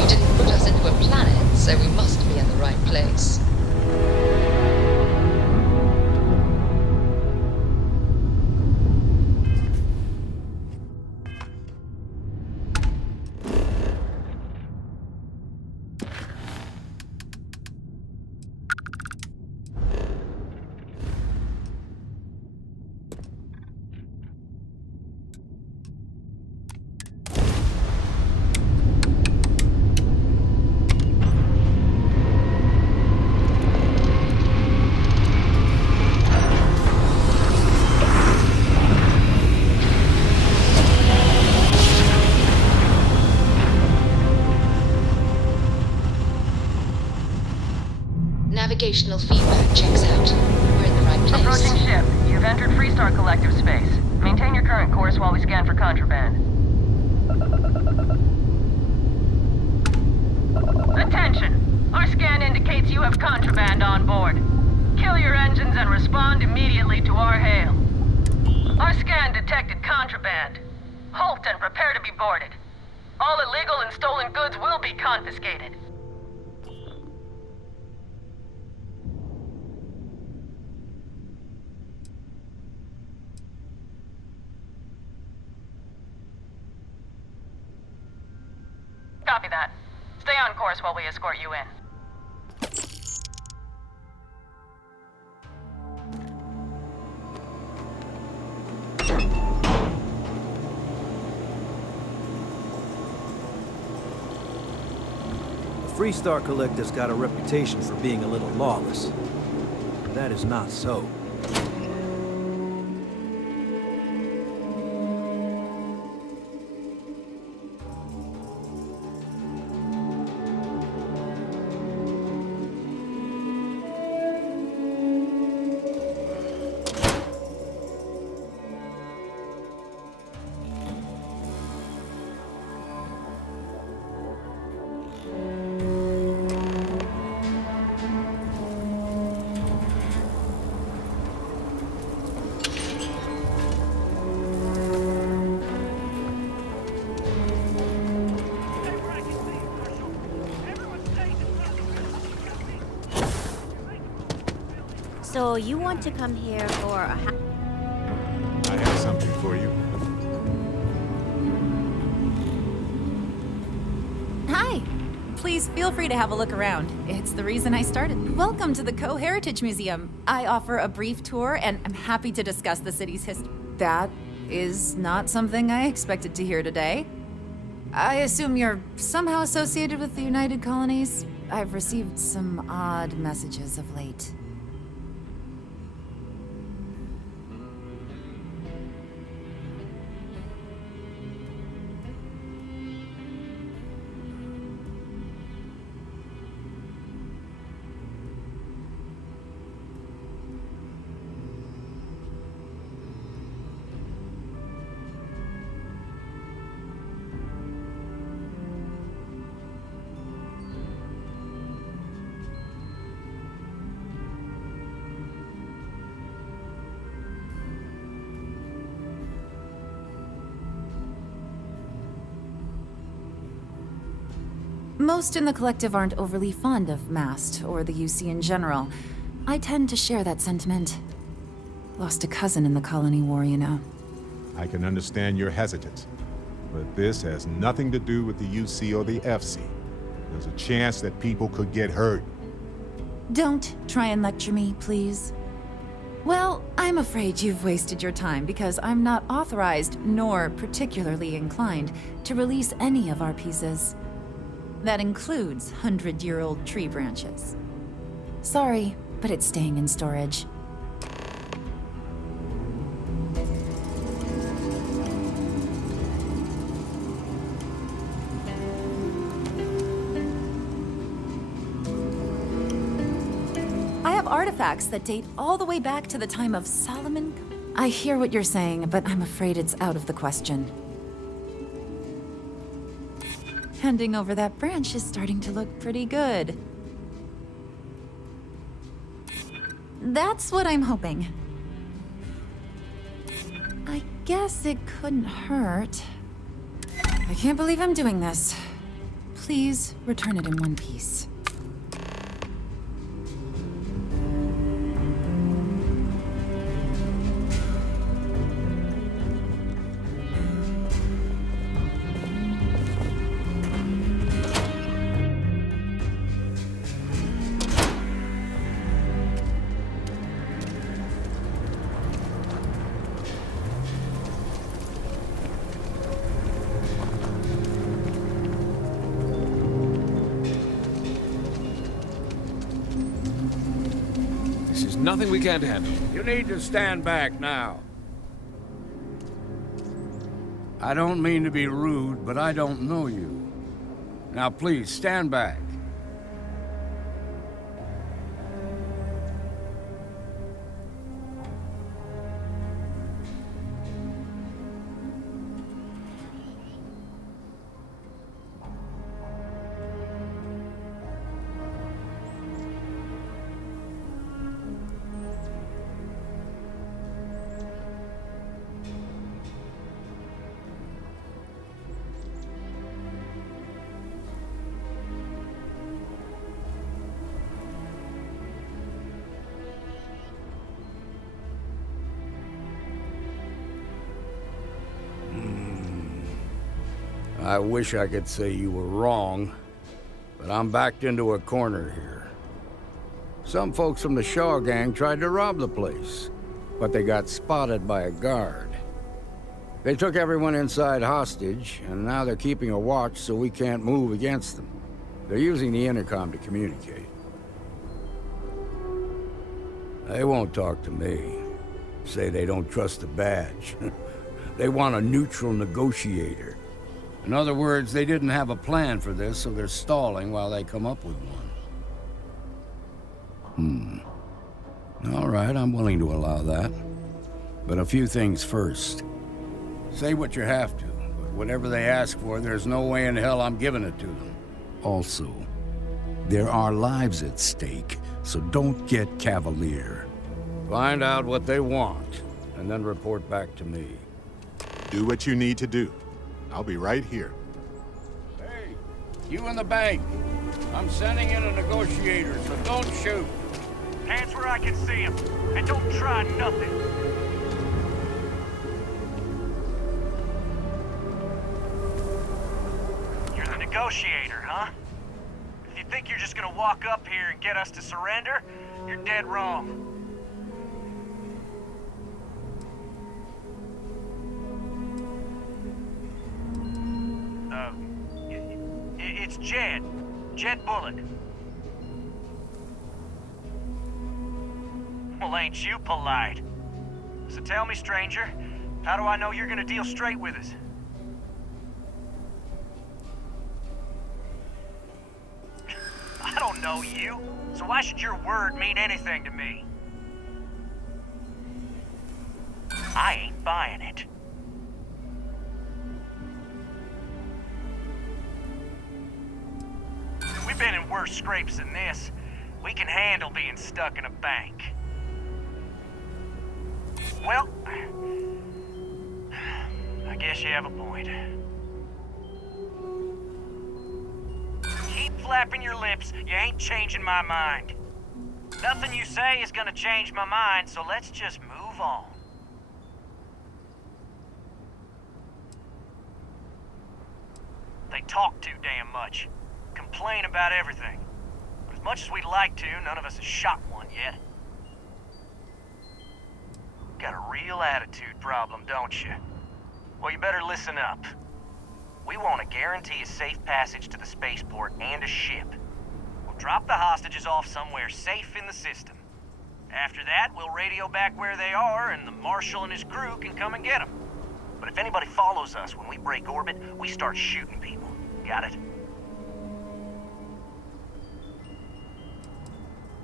you didn't put us into a planet, so we must be in the right place. Navigational feedback checks out. We're in the right place. Approaching ship. You've entered Freestar Collective space. Maintain your current course while we scan for contraband. Attention! Our scan indicates you have contraband on board. Kill your engines and respond immediately to our hail. Our scan detected contraband. Halt and prepare to be boarded. All illegal and stolen goods will be confiscated. Copy that. Stay on course while we escort you in. The Freestar Collective's got a reputation for being a little lawless. That is not so. So you want to come here for a I have something for you. Hi. Please feel free to have a look around. It's the reason I started. Welcome to the Co-Heritage Museum. I offer a brief tour, and I'm happy to discuss the city's history. That is not something I expected to hear today. I assume you're somehow associated with the United Colonies? I've received some odd messages of late. Most in the collective aren't overly fond of MAST or the UC in general. I tend to share that sentiment. Lost a cousin in the colony war, you know. I can understand your hesitance, but this has nothing to do with the UC or the FC. There's a chance that people could get hurt. Don't try and lecture me, please. Well, I'm afraid you've wasted your time because I'm not authorized nor particularly inclined to release any of our pieces. That includes 100-year-old tree branches. Sorry, but it's staying in storage. I have artifacts that date all the way back to the time of Solomon. I hear what you're saying, but I'm afraid it's out of the question. Handing over that branch is starting to look pretty good. That's what I'm hoping. I guess it couldn't hurt. I can't believe I'm doing this. Please return it in one piece. Nothing we can't handle. You need to stand back now. I don't mean to be rude, but I don't know you. Now please, stand back. I wish I could say you were wrong, but I'm backed into a corner here. Some folks from the Shaw gang tried to rob the place, but they got spotted by a guard. They took everyone inside hostage, and now they're keeping a watch so we can't move against them. They're using the intercom to communicate. They won't talk to me. Say they don't trust the badge. They want a neutral negotiator. In other words, they didn't have a plan for this, so they're stalling while they come up with one. All right, I'm willing to allow that. But a few things first. Say what you have to, but whatever they ask for, there's no way in hell I'm giving it to them. Also, there are lives at stake, so don't get cavalier. Find out what they want, and then report back to me. Do what you need to do. I'll be right here. Hey, you in the bank. I'm sending in a negotiator, so don't shoot. Hands where I can see him. And don't try nothing. You're the negotiator, huh? If you think you're just gonna walk up here and get us to surrender, you're dead wrong. It's Jed. Jed Bullock. Well, ain't you polite? So tell me, stranger, how do I know you're gonna deal straight with us? I don't know you, so why should your word mean anything to me? I ain't buying it. We've been in worse scrapes than this. We can handle being stuck in a bank. Well, I guess you have a point. Keep flapping your lips. You ain't changing my mind. Nothing you say is gonna change my mind, so let's just move on. They talk too damn much. Complain about everything. But as much as we'd like to, none of us has shot one yet. Got a real attitude problem, don't you? Well, you better listen up. We want to guarantee a safe passage to the spaceport and a ship. We'll drop the hostages off somewhere safe in the system. After that, we'll radio back where they are, and the Marshal and his crew can come and get them. But if anybody follows us when we break orbit, we start shooting people. Got it?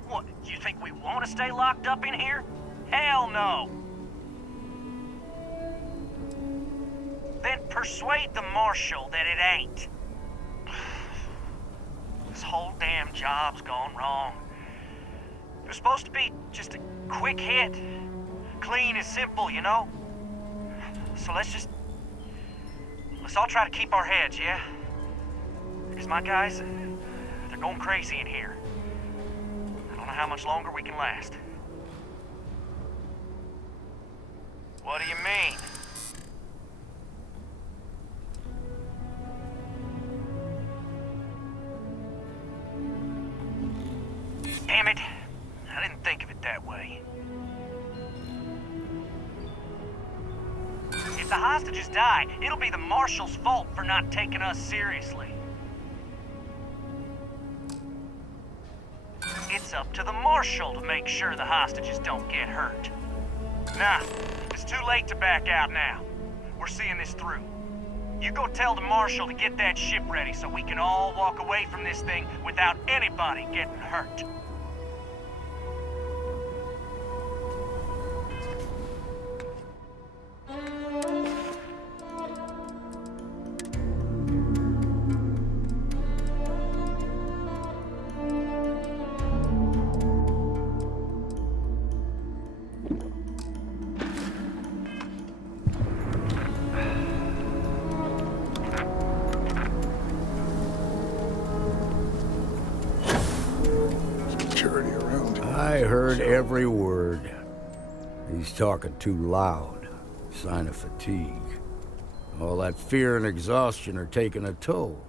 What, you think we want to stay locked up in here? Hell no! Then persuade the Marshal that it ain't. This whole damn job's gone wrong. It was supposed to be just a quick hit. Clean and simple, you know? So let's all try to keep our heads, yeah? Because my guys, they're going crazy in here. I don't know how much longer we can last. What do you mean? Damn it. I didn't think of it that way. If the hostages die, it'll be the Marshal's fault for not taking us seriously. It's up to the Marshal to make sure the hostages don't get hurt. Nah, it's too late to back out now. We're seeing this through. You go tell the Marshal to get that ship ready so we can all walk away from this thing without anybody getting hurt. I heard every word. He's talking too loud. Sign of fatigue. All that fear and exhaustion are taking a toll.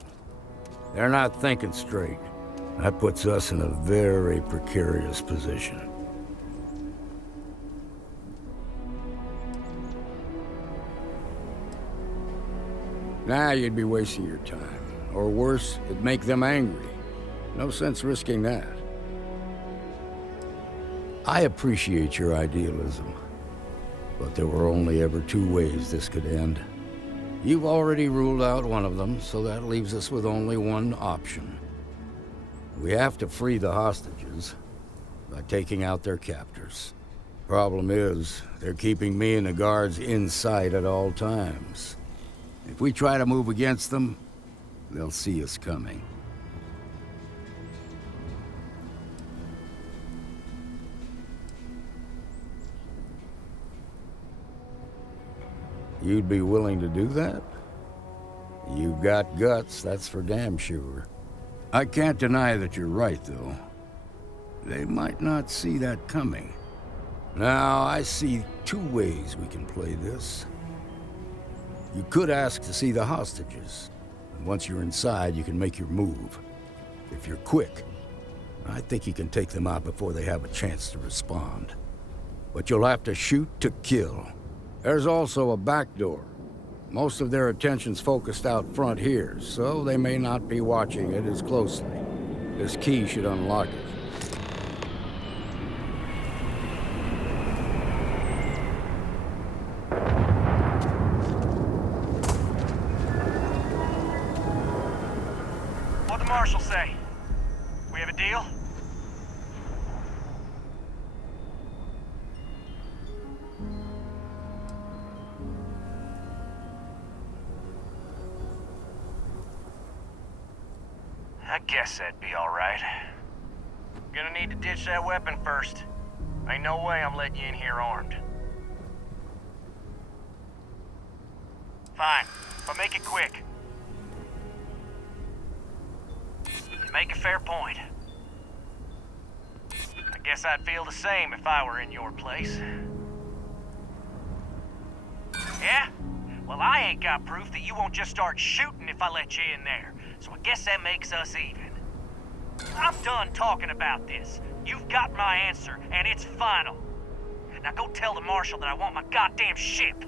They're not thinking straight. That puts us in a very precarious position. Now you'd be wasting your time. Or worse, it'd make them angry. No sense risking that. I appreciate your idealism, but there were only ever two ways this could end. You've already ruled out one of them, so that leaves us with only one option. We have to free the hostages by taking out their captors. Problem is, they're keeping me and the guards inside at all times. If we try to move against them, they'll see us coming. You'd be willing to do that? You've got guts, that's for damn sure. I can't deny that you're right, though. they might not see that coming. Now, I see two ways we can play this. You could ask to see the hostages. Once you're inside, you can make your move. If you're quick, I think you can take them out before they have a chance to respond. But you'll have to shoot to kill. There's also a back door. Most of their attention's focused out front here, so they may not be watching it as closely. This key should unlock it. What'd the marshal say? We have a deal? I guess that'd be all right. Gonna need to ditch that weapon first. Ain't no way I'm letting you in here armed. Fine, but make it quick. You make a fair point. I guess I'd feel the same if I were in your place. Yeah? Well, I ain't got proof that you won't just start shooting if I let you in there. So I guess that makes us even. I'm done talking about this. You've got my answer, and it's final. Now go tell the marshal that I want my goddamn ship.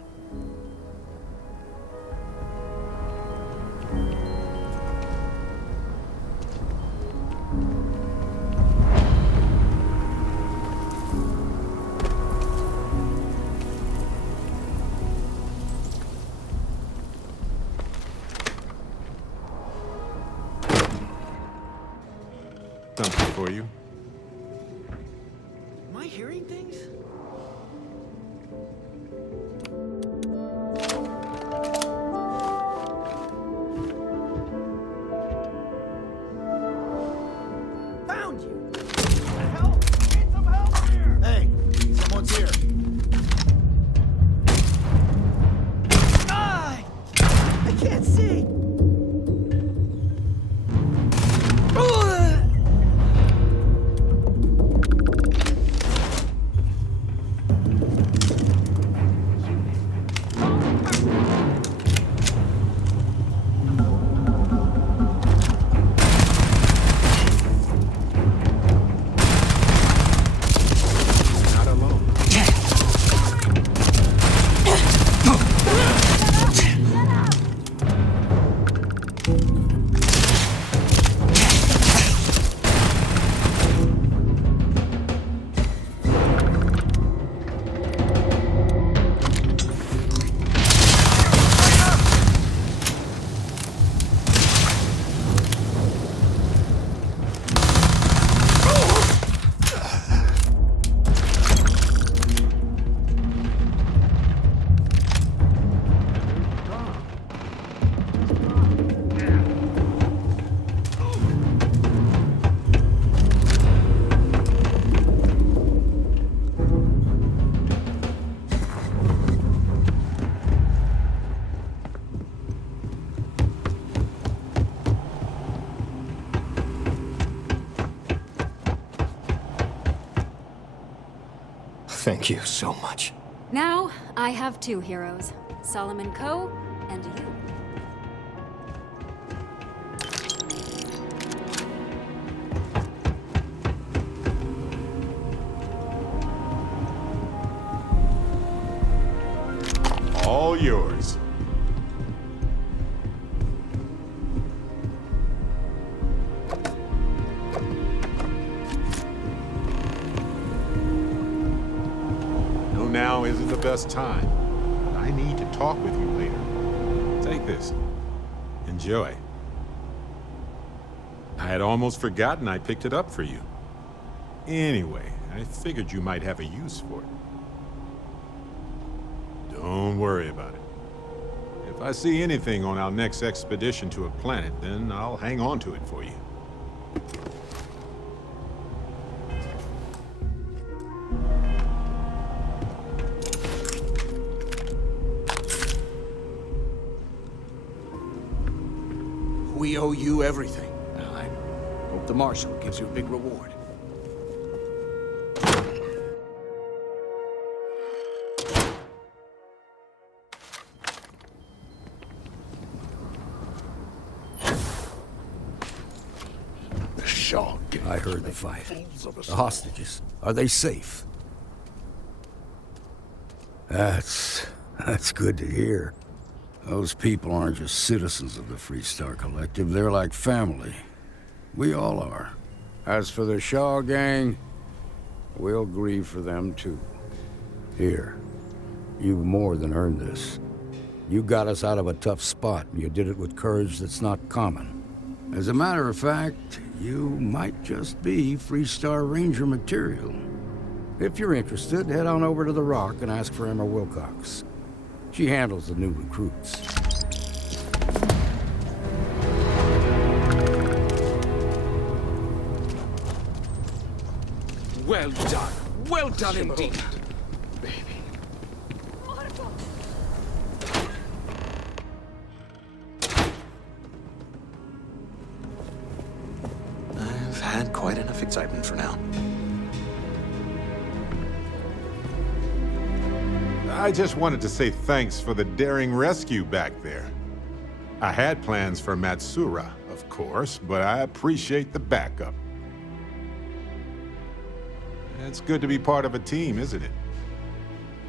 Something for you. Am I hearing things? Found you! Help! Need some help here! Hey, someone's here. Ah! I can't see! Thank you so much. Now, I have two heroes, Solomon Coe and you. All yours. No, now isn't the best time. I need to talk with you later. Take this. Enjoy. I had almost forgotten I picked it up for you. Anyway, I figured you might have a use for it. Don't worry about it. If I see anything on our next expedition to a planet, then I'll hang on to it for you. We owe you everything. I hope the Marshal gives you a big reward. Shaw. I heard the fight. The hostages, are they safe? That's good to hear. Those people aren't just citizens of the Freestar Collective, they're like family. We all are. As for the Shaw gang, we'll grieve for them too. Here, you've more than earned this. You got us out of a tough spot, and you did it with courage that's not common. As a matter of fact, you might just be Freestar Ranger material. If you're interested, head on over to the Rock and ask for Emma Wilcox. She handles the new recruits. Well done. Well done indeed. I've had quite enough excitement for now. I just wanted to say thanks for the daring rescue back there. I had plans for Matsura, of course, but I appreciate the backup. It's good to be part of a team, isn't it?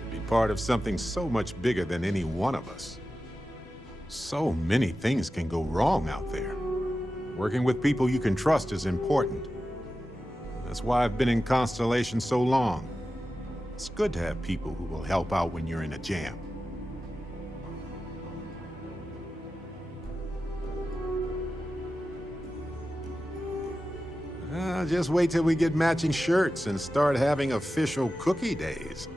To be part of something so much bigger than any one of us. So many things can go wrong out there. Working with people you can trust is important. That's why I've been in Constellation so long. It's good to have people who will help out when you're in a jam. Just wait till we get matching shirts and start having official cookie days.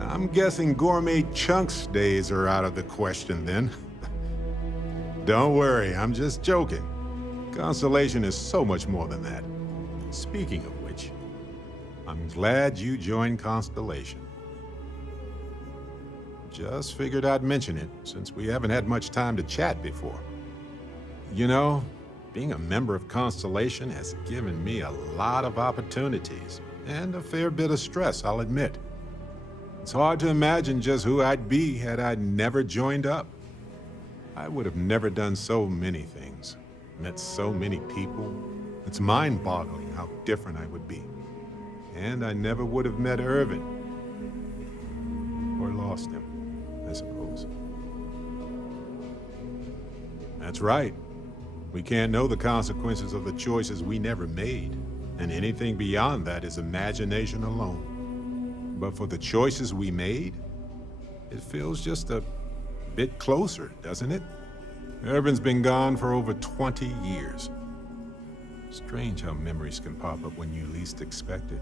I'm guessing gourmet chunks days are out of the question then. Don't worry, I'm just joking. Constellation is so much more than that. Speaking of which, I'm glad you joined Constellation. Just figured I'd mention it, since we haven't had much time to chat before. You know, being a member of Constellation has given me a lot of opportunities, and a fair bit of stress, I'll admit. It's hard to imagine just who I'd be had I never joined up. I would have never done so many things, met so many people. It's mind-boggling how different I would be. And I never would have met Irvin. Or lost him, I suppose. That's right. We can't know the consequences of the choices we never made. And anything beyond that is imagination alone. But for the choices we made, it feels just a bit closer, doesn't it? Irvin's been gone for over 20 years. Strange how memories can pop up when you least expect it.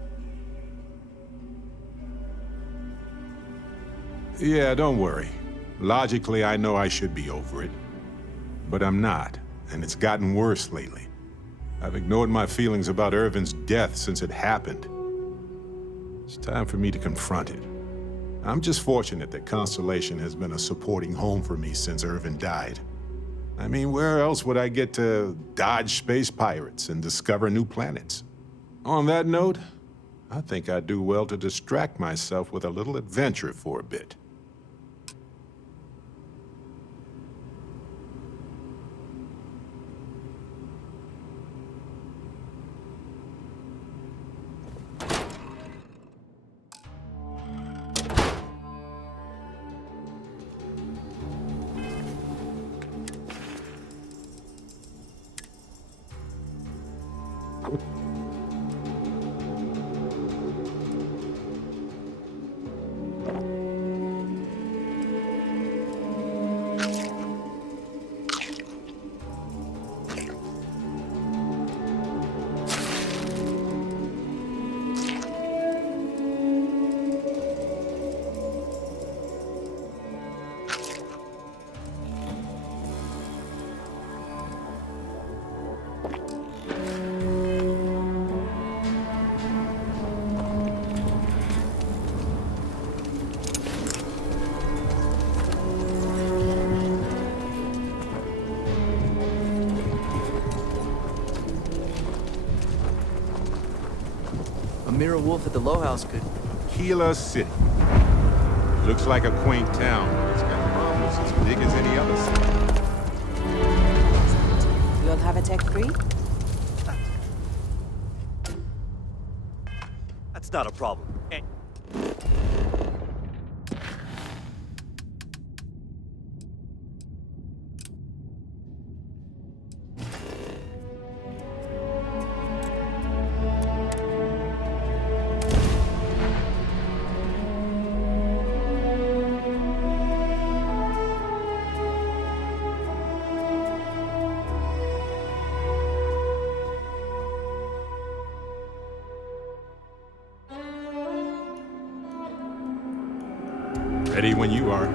Yeah, don't worry. Logically, I know I should be over it. But I'm not, and it's gotten worse lately. I've ignored my feelings about Irvin's death since it happened. It's time for me to confront it. I'm just fortunate that Constellation has been a supporting home for me since Irvin died. I mean, where else would I get to dodge space pirates and discover new planets? On that note, I think I'd do well to distract myself with a little adventure for a bit. Mirror Wolf at the Low House could... Keeler City. Looks like a quaint town, but it's got problems as big as any other city. You'll have a tech free? That's not a problem. Ready when you are.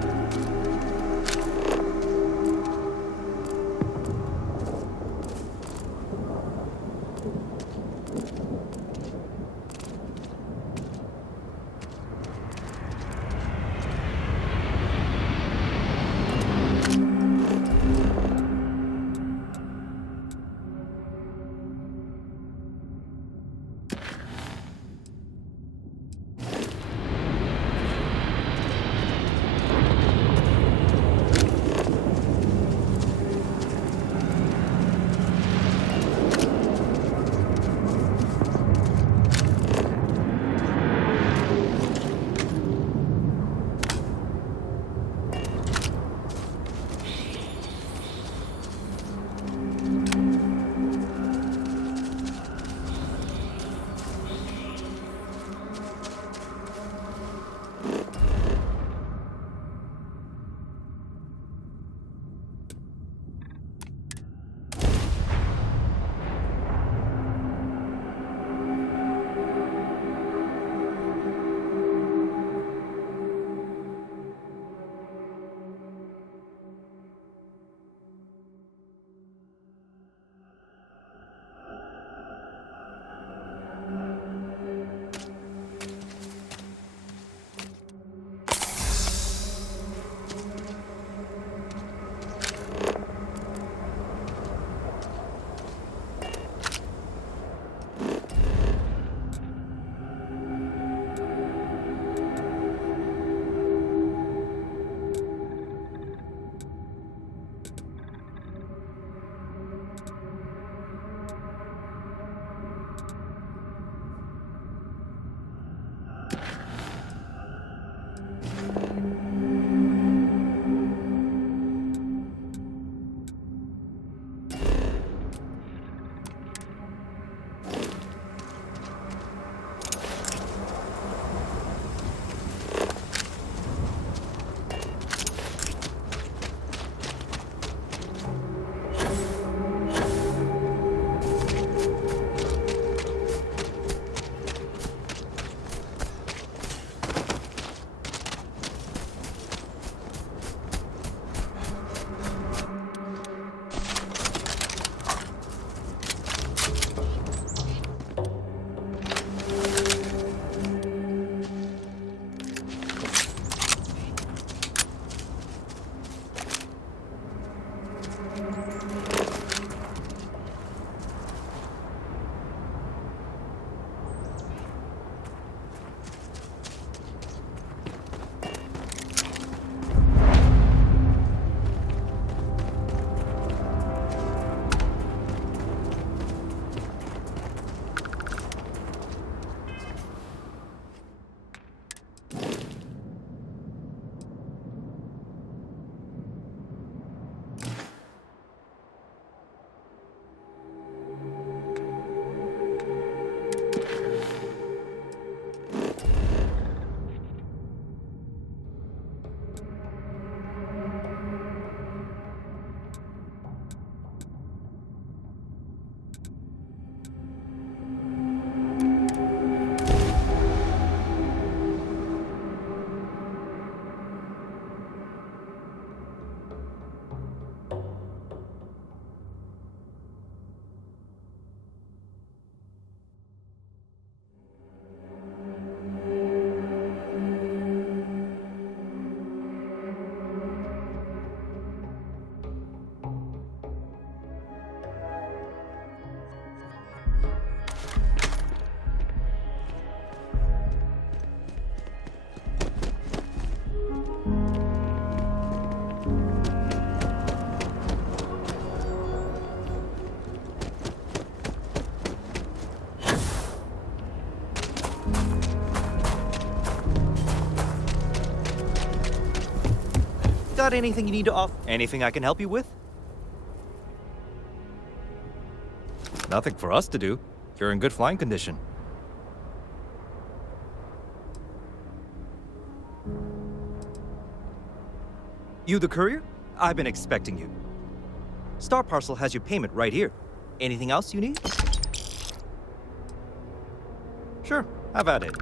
Got anything you need to offer? Anything I can help you with? Nothing for us to do. You're in good flying condition. You the courier? I've been expecting you. Star Parcel has your payment right here. Anything else you need? Sure, have at it.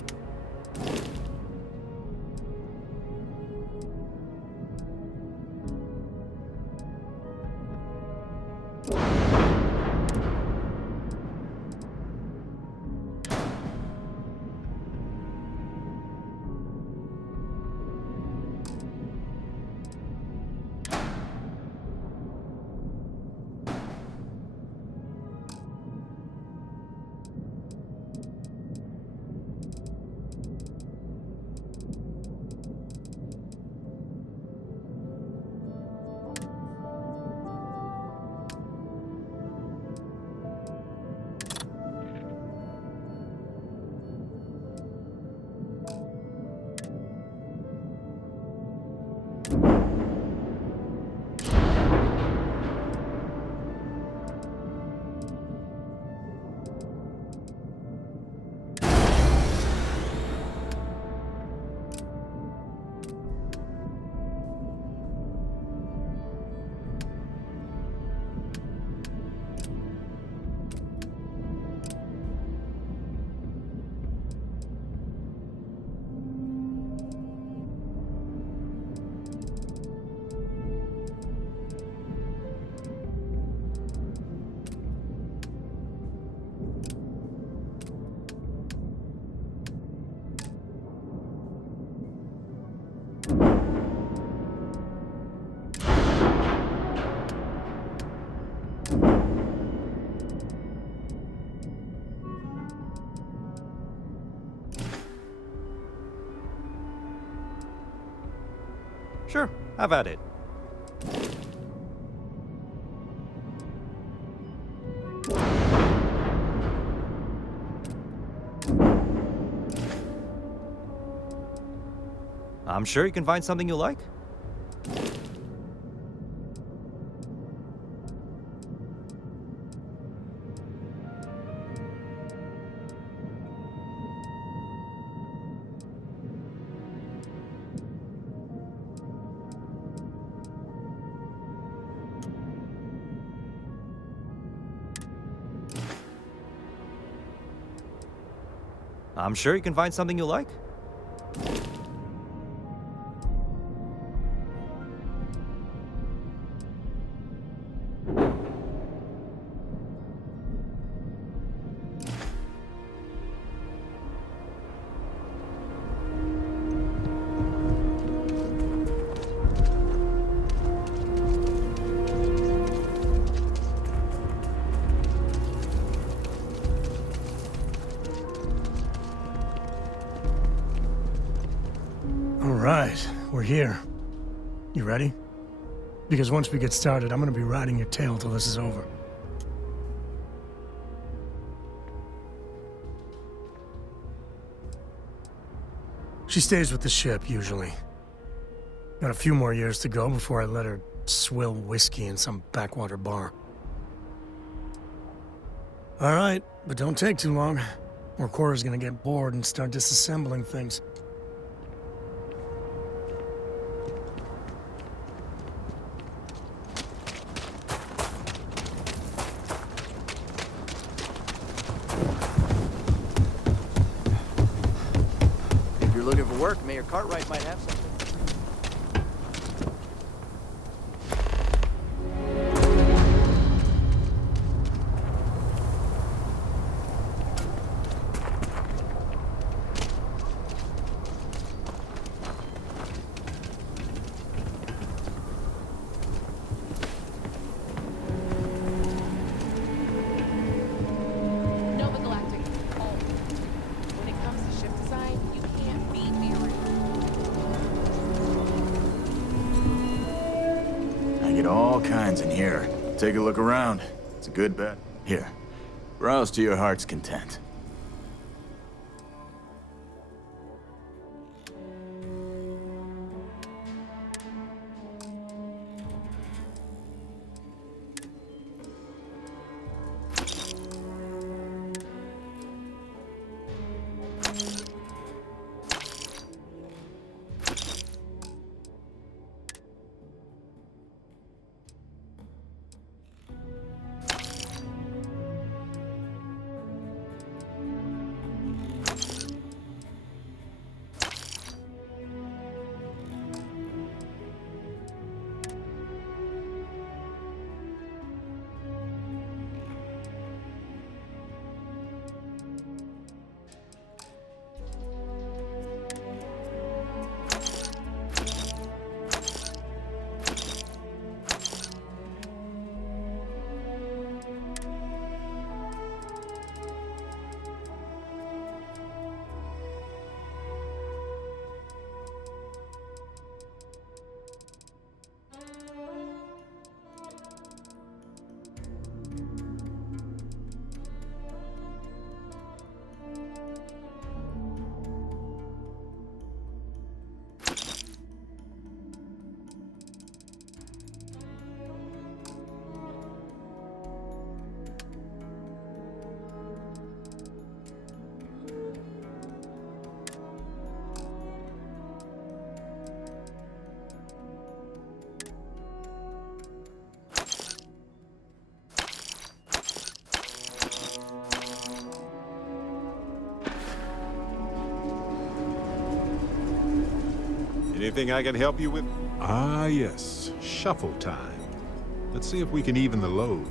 Sure, have at it. I'm sure you can find something you like. I'm sure you can find something you like. Right, we're here. You ready? Because once we get started, I'm gonna be riding your tail till this is over. She stays with the ship, usually. Got a few more years to go before I let her swill whiskey in some backwater bar. Alright, but don't take too long, or Cora's gonna get bored and start disassembling things. Looking for work, Mayor Cartwright might have something. All kinds in here. Take a look around. It's a good bet. Here, browse to your heart's content. Anything I can help you with? Ah, yes. Shuffle time. Let's see if we can even the load.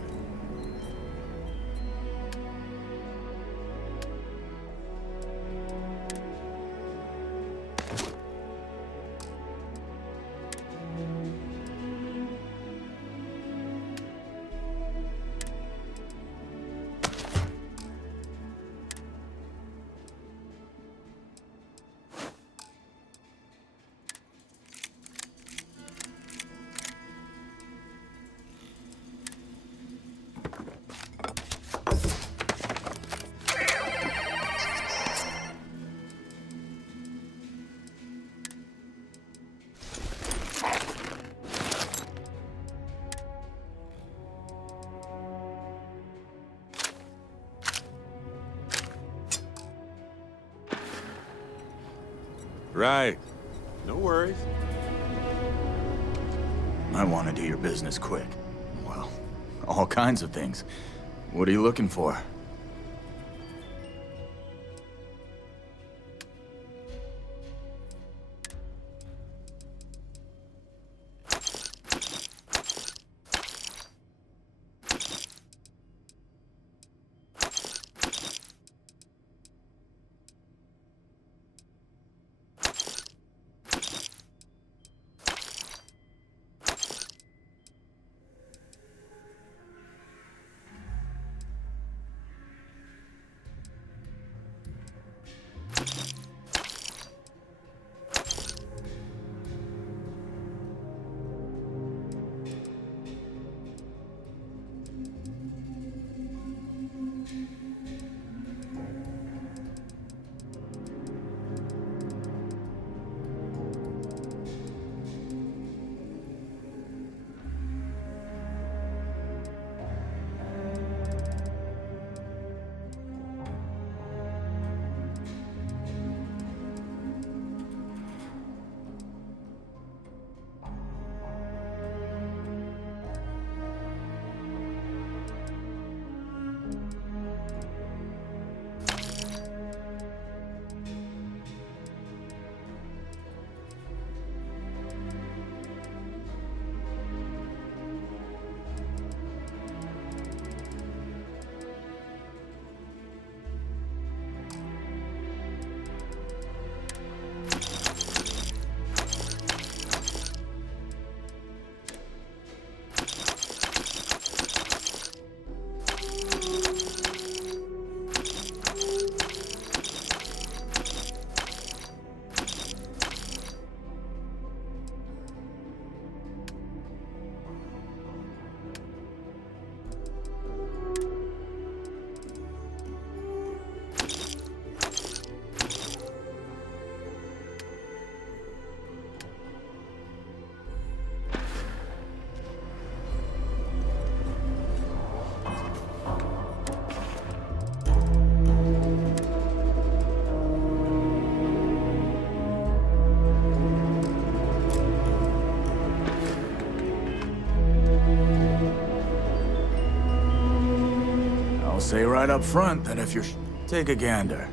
Right. No worries. I want to do your business quick. Well, all kinds of things. What are you looking for? I'll say right up front that if you're... Take a gander.